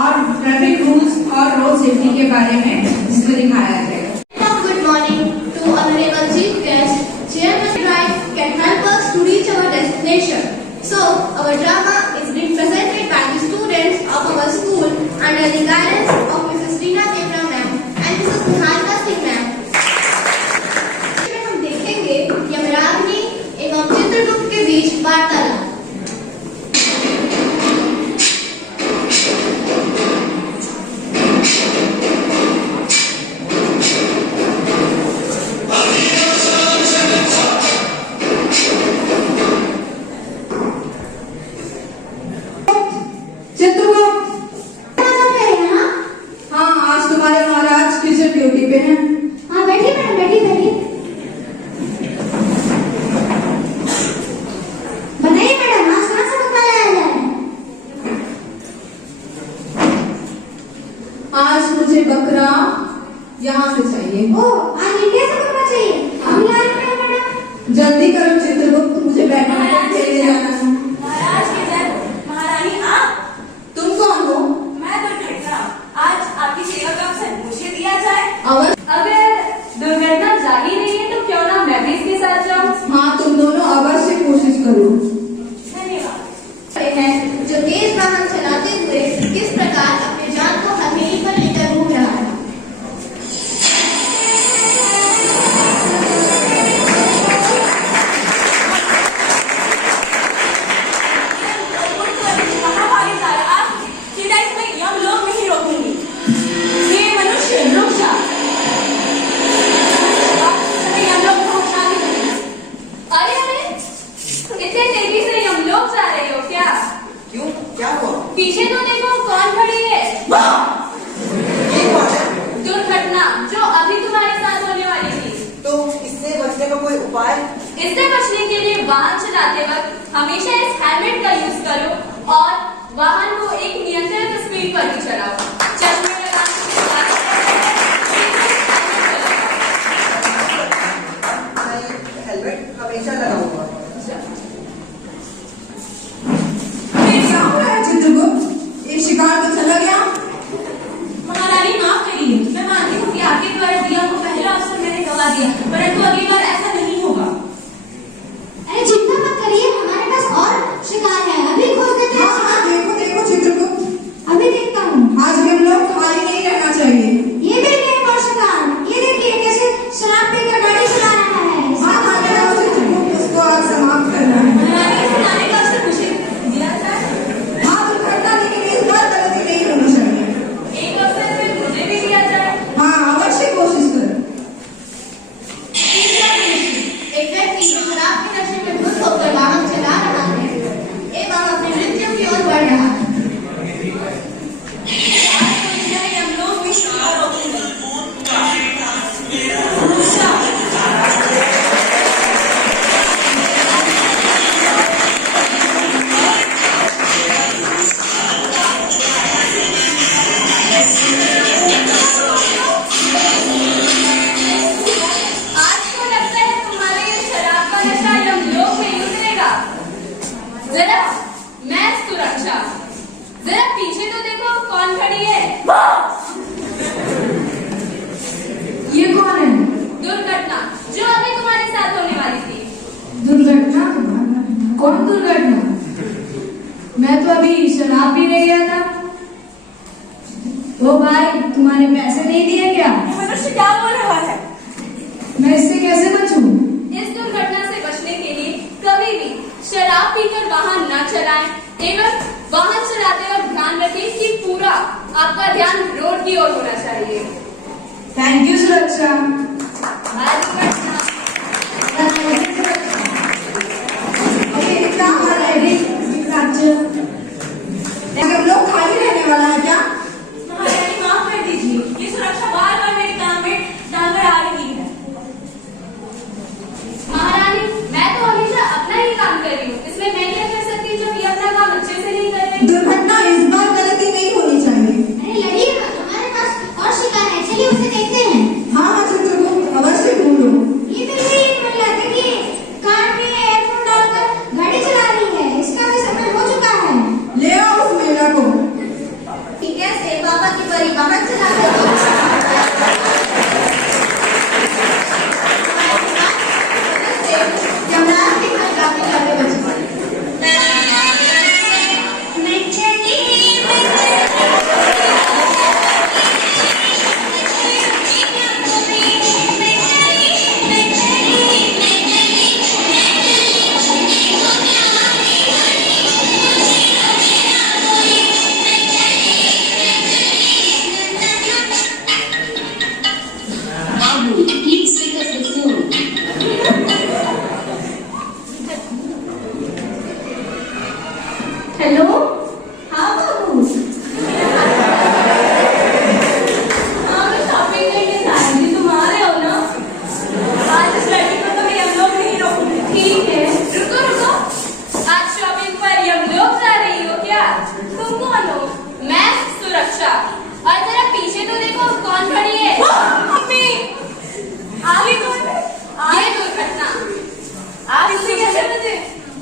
और ट्रैफिक रूल्स और रोड सेफ्टी के बारे में जिसमें दिखाया जाएगा। Good morning to honorable chief guest. Chairman Drive can help us to reach our destination. So our drama is being presented by the students of our school under the guidance of Mrs. Reena Devra ma'am and Mrs. Niharika Singh ma'am. हम देखेंगे यमराग्नि एवं चित्रगुप्त के बीच वार्तालाप। आज मुझे बकरा यहाँ से चाहिए। ओह, आज इंडिया से बकरा चाहिए। अभी लाइन में है मैडम। जल्दी करो चित्रगुप्त, मुझे बैठने के लिए जाना है। महाराज के जन, महारानी आप? तुम कौन हो? मैं दुर्घटना। आज आपकी सेवा का अवसर मुझे दिया जाए। अगर दुर्घटना जा ही रही है तो क्यों ना मैं भी इसके साथ जाऊं? हाँ, तुम दोनों अवश्य कोशिश करो। धन्यवाद। है जो तेज वाहन चलाते हुए किस प्रकार अपने जान को हथेली पर लेकर घूम रहा है। कहाँ भागे जा रहे आप? सीधा इसमें यमलोक में ही रोकूंगी। ये मनुष्य रुक जा। तुम्हें यमलोक पहुंचा भी नहीं। अरे अरे, इतने तेजी से यमलोक जा रहे हो क्या? क्यों, क्या हुआ? पीछे तो देखो कौन खड़ी है। ये कौन है? दुर्घटना जो अभी तुम्हारे साथ होने वाली थी। तो इससे बचने का कोई उपाय? इससे बचने के लिए वाहन चलाते वक्त हमेशा इस हेलमेट का यूज करो और वाहन को एक नियंत्रित स्पीड पर ही चलाओ। चश्मे हेलमेट हमेशा लगा हुआ है। क्या हो रहा है चित्रगुप्त? ये शिकार तो चला गया। महारानी माफ करिए, मैं मानती हूँ कि आपके द्वारा दिया को पहला अवसर मैंने गवा दिया, परंतु अगली बार ऐसा नहीं होगा। अरे चिंता मत करिए, हमारे पास और शिकार है, अभी खोज देते ये कौन है? दुर्घटना जो अभी तुम्हारे साथ होने वाली थी। दुर्घटना? कौन दुर्घटना? मैं तो अभी शराब पीने गया था। ओ भाई, तुम्हारे पैसे नहीं दिए क्या? मनुष्य क्या बोल रहा है? मैं इससे कैसे बचूं? इस दुर्घटना से बचने के लिए कभी भी शराब पीकर वाहन न चलाएं एवं वाहन चलाते वक्त ध्यान रखें कि पूरा आपका ध्यान रोड की ओर होना चाहिए। थैंक यू सुरक्षा। हम लोग खाली रहने वाला है क्या? महारानी माफ कर दीजिए, ये सुरक्षा बार बार मेरे काम में डालकर आ रही है। महारानी, मैं तो हमेशा अपना ही काम कर रही हूँ, इसमें मैं क्या कर सकती जब ये अपना काम अच्छे से नहीं कर रही? दुर्घटना इस बार गलती नहीं होनी चाहिए। अरे लड़िए मत, हमारे पास और शिकार है, चलिए उसे देखते हैं। हाँ हाँ चित्रगुप्त, अवश्य ढूंढो। ये तो यही एक महिला देखिए, कान में एयरफोन डालकर गाड़ी चला रही है। इसका भी समय हो चुका है। ले आओ उस महिला को। ठीक है, से बाबा की परी वाहन चला रही यमराज के घर जाते जाते बची। हेलो, हाँ बाबू। हाँ, मैं शॉपिंग करने जा रही थी, तुम आ रहे हो ना? आज इस लड़की को तो मैं यमलोक नहीं रोकूंगी। ठीक है, रुको रुको, आज शॉपिंग पर यमलोक जा रही हो क्या? तुम कौन हो? मैं सुरक्षा। और जरा पीछे तो देखो कौन खड़ी है। मम्मी, आगे कौन है? ये दुर्घटना। आप इसे कैसे बचे?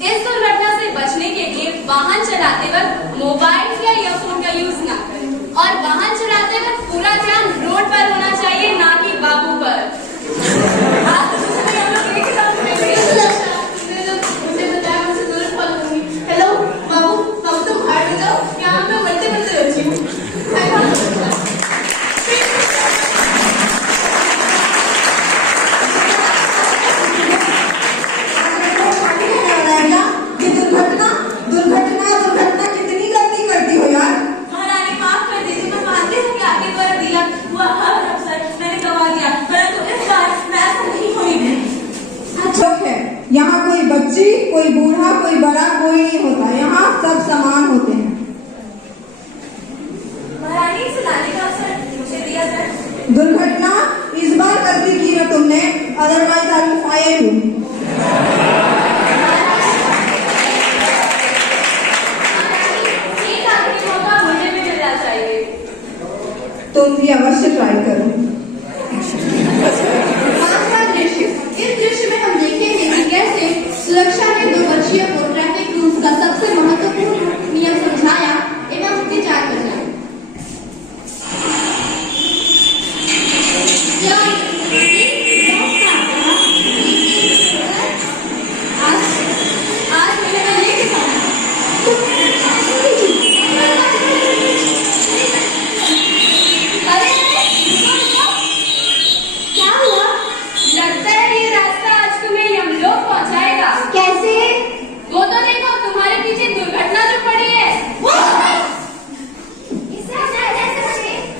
इस दुर्घटना से बचने के लिए वाहन चलाते वक्त मोबाइल या ईयरफोन का यूज ना करें और वाहन चलाते वक्त पूरा ध्यान रोड पर होना चाहिए, ना कि बाबू पर। आप तो सोच रहे हैं हम लोग एक ही साथ में तुमने जो मुझे बताया मैं उसे जरूर फॉलो करूंगी। हेलो बाबू, बाबू तुम बाहर में जाओ, यहाँ पे बढ़ते बढ़ते बची हूँ। दुर्घटना कितनी गलती करती हो यार। महारानी माफ कर दीजिए, मैं मानती हूँ कि आपके द्वारा दिया हुआ हर अवसर मैंने गंवा दिया, परंतु इस बार मैं ऐसा नहीं होने दूंगी। अच्छा है, यहाँ कोई बच्ची, कोई बूढ़ा, कोई बड़ा, कोई नहीं होता। यहाँ सब समान होते हैं। महारानी, इसे लाने का अवसर मुझे दिया जाए। दुर्घटना इस बार गलती की ना तुमने, otherwise I will fire you. एक आखिरी मौका मुझे भी मिलना चाहिए। तुम भी अवश्य ट्राई करो। पांचवा दृश्य। इस दृश्य में हम देखेंगे कि कैसे सुरक्षा ने दो बच्चियों को ट्रैफिक रूल्स का सबसे महत्वपूर्ण नियम समझाया एवं उसकी जान बचाई। आज मैंने लेके क्या हुआ? लगता है ये रास्ता आज तुम्हें यमलोक पहुंचाएगा। कैसे? वो तो देखो, तुम्हारे पीछे दुर्घटना जो पड़ी है।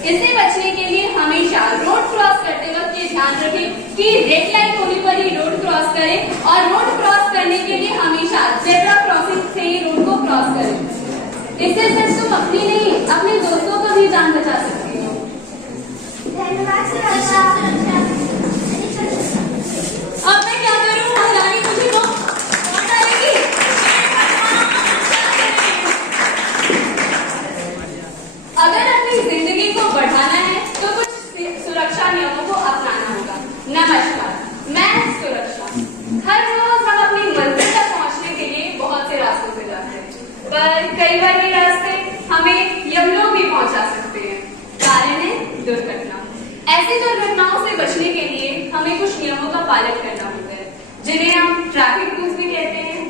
इससे बचने के लिए हमेशा रोड क्रॉस करते वक्त ये ध्यान रखें कि रेड लाइट होने पर ही रोड क्रॉस करें और रोड क्रॉस करने के लिए हमेशा जेब्रा क्रॉसिंग से ही रोड को क्रॉस करें। इससे सिर्फ तुम अपनी नहीं, अपने दोस्तों का भी जान बचा सकती हो। धन्यवाद सुरक्षा। अब मैं क्या करूं? महारानी मुझे वो कौन आएगी? अगर अपनी जिंदगी को बढ़ाना है तो कुछ सुरक्षा नियमों को अपनाना होगा। नमस्कार, मैं सुरक्षा। हर रोज हम अपनी मंजिल तक पहुंचने के लिए बहुत से रास्तों से जाते हैं, पर कई बार ये रास्ते हमें यमलोक भी पहुंचा सकते हैं। कारण है दुर्घटना। ऐसी दुर्घटनाओं से बचने के लिए हमें कुछ नियमों का पालन करना होता है, जिन्हें हम ट्रैफिक रूल्स भी कहते हैं।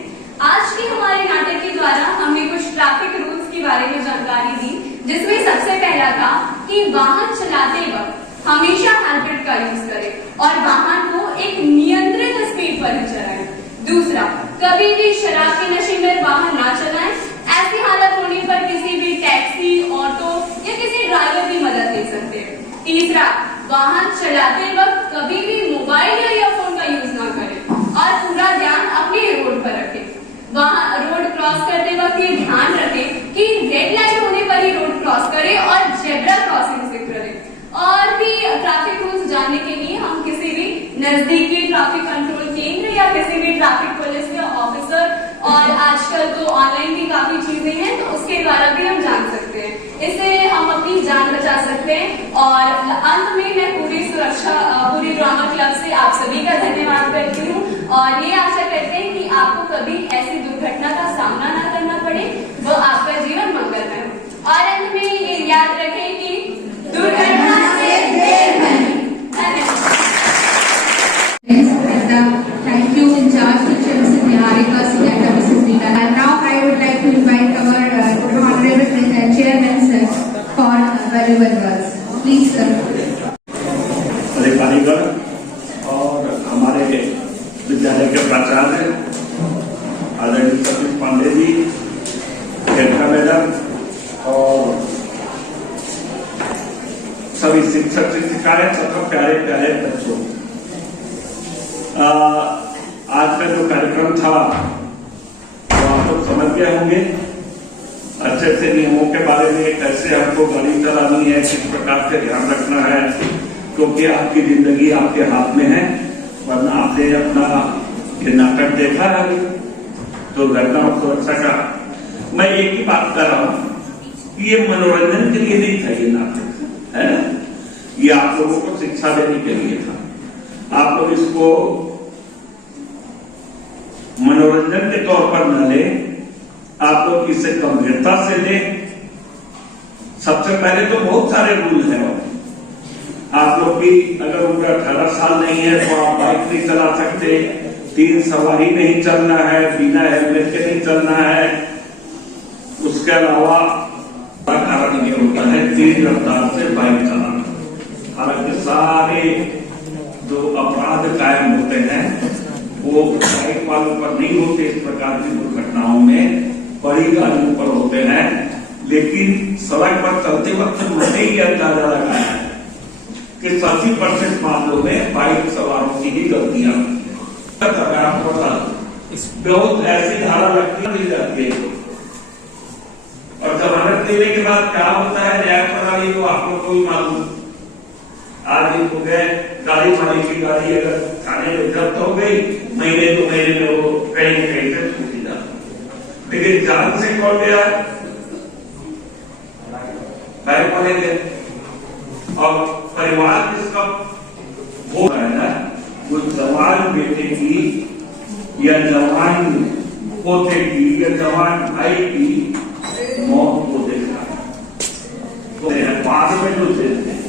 आज के हमारे नाटक के द्वारा हमने कुछ ट्रैफिक रूल्स के बारे में जानकारी दी, जिसमें सबसे पहला था कि वाहन चलाते वक्त हमेशा हेलमेट का यूज करें और वाहन को एक नियंत्रित स्पीड पर ही चलाएं। दूसरा, कभी भी शराब के नशे में वाहन ना चलाएं। ऐसी हालत होने पर किसी भी टैक्सी, ऑटो या किसी ड्राइवर की मदद ले सकते हैं। तीसरा, वाहन चलाते वक्त कभी भी मोबाइल या ईयरफोन का यूज ना करें और पूरा ध्यान अपने रोड पर रखें। वहां रोड क्रॉस करते वक्त ये ध्यान रखें कि रेड लाइट होने पर ही रोड क्रॉस करें और जेब्रा क्रॉसिंग से करें। और भी ट्रैफिक रूल्स जानने के लिए हम किसी भी नजदीकी ट्रैफिक कंट्रोल केंद्र या किसी भी ट्रैफिक पुलिस या ऑफिसर, और आजकल तो ऑनलाइन भी काफी चीजें हैं तो उसके द्वारा भी हम जान सकते हैं। इससे हम अपनी जान बचा सकते हैं। और अंत में मैं पूरी ड्रामा क्लब से आप सभी का धन्यवाद करती हूँ और ये आशा करते हैं कि आपको कभी ऐसी दुर्घटना का सामना ना करना पड़े, वो आपका जीवन मंगलमय हो। और अंत में ये याद रखें कि दुर्घटना से देर नहीं। धन्यवाद। Thank you in charge teacher Mrs. Niharika Singh and Mrs. Rita. And now I would like to invite our honorable chairman sir for valuable words. Please sir. अधिकारीगण और हमारे विद्यालय के प्राचार्य आदरणीय सतीश पांडे जी, रेखा मैडम और सभी शिक्षक शिक्षिकाएं तथा प्यारे प्यारे बच्चों, आज का जो कार्यक्रम था वो आप लोग समझ गए होंगे अच्छे से। नियमों के बारे में, कैसे हमको गाड़ी चलानी है, किस प्रकार से ध्यान रखना है, क्योंकि आपकी जिंदगी आपके हाथ में है। वरना आपने अपना ये नाटक देखा है दुर्घटना और सुरक्षा का। मैं एक ही बात कर रहा हूं कि ये मनोरंजन के लिए नहीं था, ये नाटक है, ये आप लोगों को शिक्षा देने के लिए था। आप लोग इसको मनोरंजन के तौर पर न लें, आप लोग इसे गंभीरता से लें। सबसे पहले तो बहुत सारे रूल हैं। आप लोग भी अगर उम्र 18 साल नहीं है तो आप बाइक नहीं चला सकते, 3 सवारी नहीं चलना है, बिना हेलमेट के नहीं चलना है। उसके अलावा कारण ये होता है तेज रफ्तार से बाइक चलाना। हालांकि सारे जो अपराध कायम होते हैं वो बाइक वालों पर नहीं होते, इस प्रकार की दुर्घटनाओं में बड़ी गाड़ियों पर होते हैं। लेकिन सड़क पर चलते वक्त मैंने ही अंदाजा लगाया है कि 80% मामलों में बाइक सवारों की ही गलतियां आपको बता, बहुत ऐसी धारा दी जाती है और जमानत देने के बाद क्या होता है न्याय प्रणाली को आपको कोई मालूम। आज हो गए गाड़ी मालिक की गाड़ी अगर थाने में जब्त हो गई, महीने 2 महीने में वो कहीं कहीं से छूटी जाती। लेकिन जान से कौन गया, बैंक वाले गए और परिवार जिसका वो है ना, वो जवान बेटे की या जवान पोते की या जवान भाई की मौत को देखा तो बाद में जो देते हैं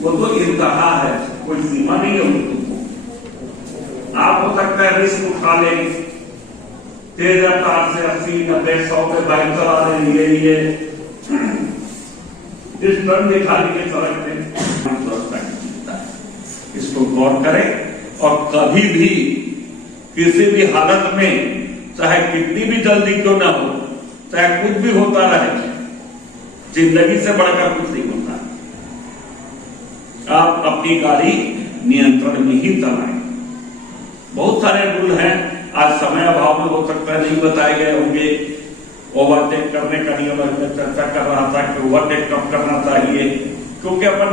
वो तो इंतहा है, कोई सीमा नहीं है उनको। आप हो सकता है रिस्क उठा लें, तेज रफ्तार से 80-90-100 पे बाइक चला लिए इस टर्न दिखाने के सड़क में इसको गौर करें। और कभी भी किसी भी हालत में, चाहे कितनी भी जल्दी क्यों ना हो, चाहे कुछ भी होता रहे, जिंदगी से बढ़कर कुछ नहीं होता। आप अपनी गाड़ी नियंत्रण में ही चलाएं। बहुत सारे रूल हैं, आज समय अभाव में हो सकता है नहीं बताए गए होंगे। ओवरटेक करने का नियम में चर्चा कर रहा था कि ओवरटेक कब करना चाहिए, क्योंकि अपन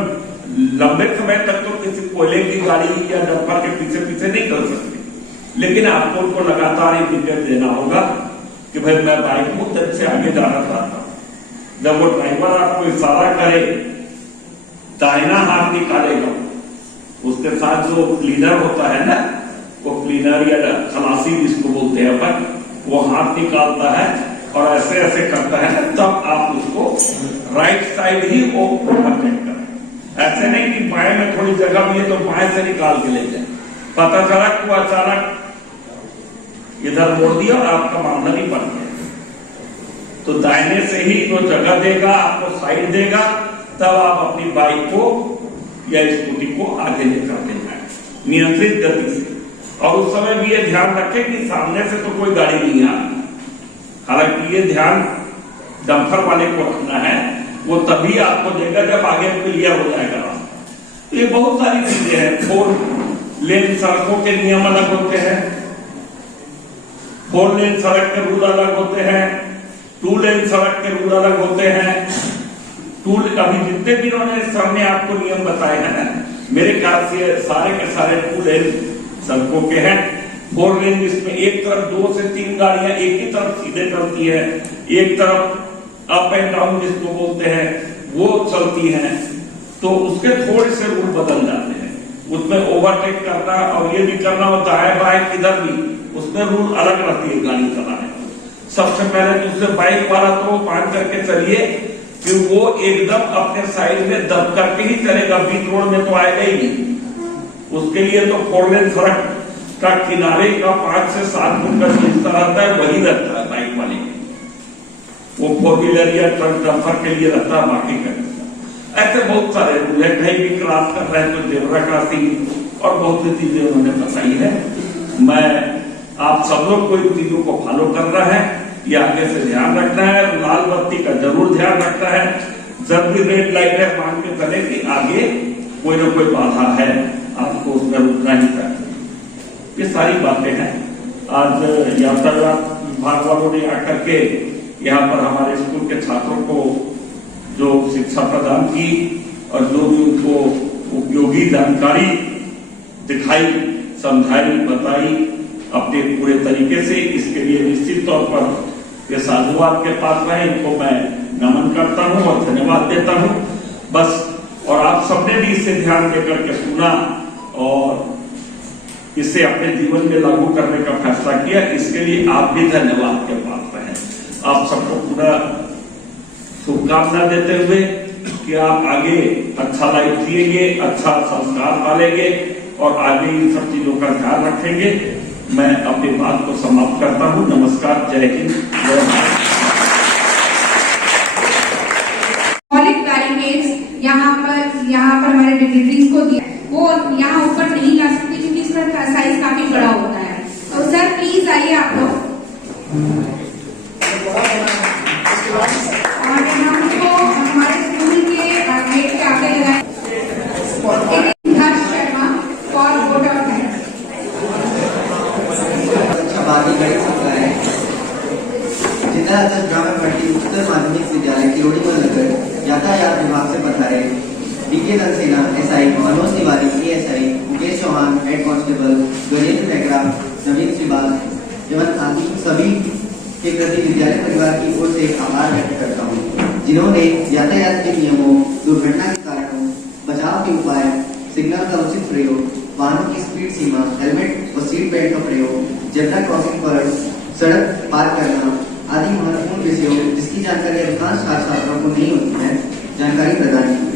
लंबे समय तक तो किसी कोयले की गाड़ी या डंपर के पीछे पीछे नहीं कर सकते। लेकिन आपको उनको लगातार इंडिकेट देना होगा कि भाई मैं बाइक बहुत अच्छे आगे जाना चाहता हूं। जब वो ड्राइवर आपको इशारा करे, दाहिना हाथ निकालेगा, उसके साथ जो क्लीनर होता है ना, वो क्लीनर या खलासी जिसको बोलते हैं अपन, वो हाथ निकालता है और ऐसे ऐसे करता है, तब आप उसको राइट साइड ही वो ओवरटेक करें। ऐसे नहीं कि बाएं में थोड़ी जगह भी है तो बाएं से निकाल के ले जाए, पता चला कि वो अचानक इधर मोड़ दिया और आपका मामला नहीं बन गया। तो दाहिने से ही जो जगह देगा, आपको साइड देगा, तब आप अपनी बाइक को या स्कूटी को आगे लेकर के जाए नियंत्रित गति से। और उस समय भी ये ध्यान रखें कि सामने से तो कोई गाड़ी नहीं आ रही। हालांकि ये ध्यान डंपर वाले को रखना है, वो तभी आपको देगा जब आगे क्लियर हो जाएगा रास्ता। ये बहुत सारी चीजें हैं। 4 लेन सड़कों के नियम अलग होते हैं, 4 लेन सड़क के रूल अलग होते हैं, 2 लेन सड़क के रूल अलग होते हैं। अभी जितने भी इन्होंने सामने आपको नियम बताए हैं ना, मेरे ख्याल से सारे के सारे 2 लेन सड़कों के हैं। 4 लेन जिसमें एक तरफ 2 से 3 गाड़ियां एक ही तरफ सीधे चलती है, एक तरफ अप एंड डाउन जिसको बोलते हैं वो चलती हैं, तो उसके थोड़े से रूल बदल जाते हैं। उसमें ओवरटेक करना और ये भी करना होता है बाइक किधर भी, उसमें रूल अलग रहती है गाड़ी चलाने। सबसे पहले दूसरे बाइक वाला तो मान करके चलिए कि वो एकदम अपने साइड में दब करके ही चलेगा, बीच रोड में तो आएगा ही नहीं। उसके लिए तो 4 लेन सड़क का किनारे का 5 से 7 फुट का हिस्सा रहता है, वही रहता है बाइक वाले। वो 4 व्हीलर या ट्रक डंपर के लिए रहता है, बाकी का ऐसे बहुत सारे रूल है। कहीं भी क्रॉस कर रहे हैं तो जेब्रा क्रॉसिंग और बहुत सी चीजें उन्होंने बताई है। मैं आप सब लोग को इन चीजों को फॉलो करना है, ये आगे से ध्यान रखना है। लाल बत्ती का जरूर ध्यान रखना है। जब भी रेड लाइट है मान के चले कि आगे कोई ना कोई बाधा है, आपको उसमें रुकना ही चाहिए। ये सारी बातें हैं। आज यातायात विभाग वालों ने आकर के यहाँ पर हमारे स्कूल के छात्रों को जो शिक्षा प्रदान की और जो भी उनको उपयोगी जानकारी दिखाई, समझाई, बताई अपने पूरे तरीके से, इसके लिए निश्चित तौर पर ये साधुवाद के पास रहे, इनको मैं नमन करता हूं और धन्यवाद देता हूं। बस और आप सबने भी इससे ध्यान देकर के सुना और इसे अपने जीवन में लागू करने का फैसला किया, इसके लिए आप भी धन्यवाद के पात्र हैं। आप सबको पूरा शुभकामना देते हुए कि आप आगे अच्छा लाइफ जिएंगे, अच्छा संस्कार पालेंगे और आगे इन सब चीजों का ध्यान रखेंगे। मैं अपनी बात को समाप्त करता हूं। नमस्कार, जय हिंद, जय भारत। मौलिक बैरिकेड्स यहाँ पर हमारे डिग्निटरीज को दिया, वो यहाँ ऊपर नहीं जा सकते क्योंकि इसका साइज काफी बड़ा होता है। तो सर प्लीज आइए आप लोग, और हमको हमारे स्कूल के गेट के आगे लगाए Harsh Sharma for vote of thanks. बाकी गणित सप्ताह है जिला 10 ग्रामीण भट्टी उत्तर माध्यमिक विद्यालय किरोड़ीमल नगर यातायात विभाग से पधारे DK Dalsena SI, Manoj Tiwari ASI, Mukesh Chauhan head constable, Gajendra Negra, Naveen Shriwal एवं आदि सभी के प्रति विद्यालय परिवार की ओर से आभार व्यक्त करता हूँ, जिन्होंने यातायात के नियमों, दुर्घटना के कारणों, बचाव के उपाय, सिग्नल का उचित प्रयोग, वाहनों की स्पीड सीमा, हेलमेट व सीट बेल्ट का प्रयोग, जेब्रा क्रॉसिंग पर सड़क पार करना आदि महत्वपूर्ण विषयों जिसकी जानकारी अधिकांश छात्र छात्राओं को नहीं होती है, जानकारी प्रदान की।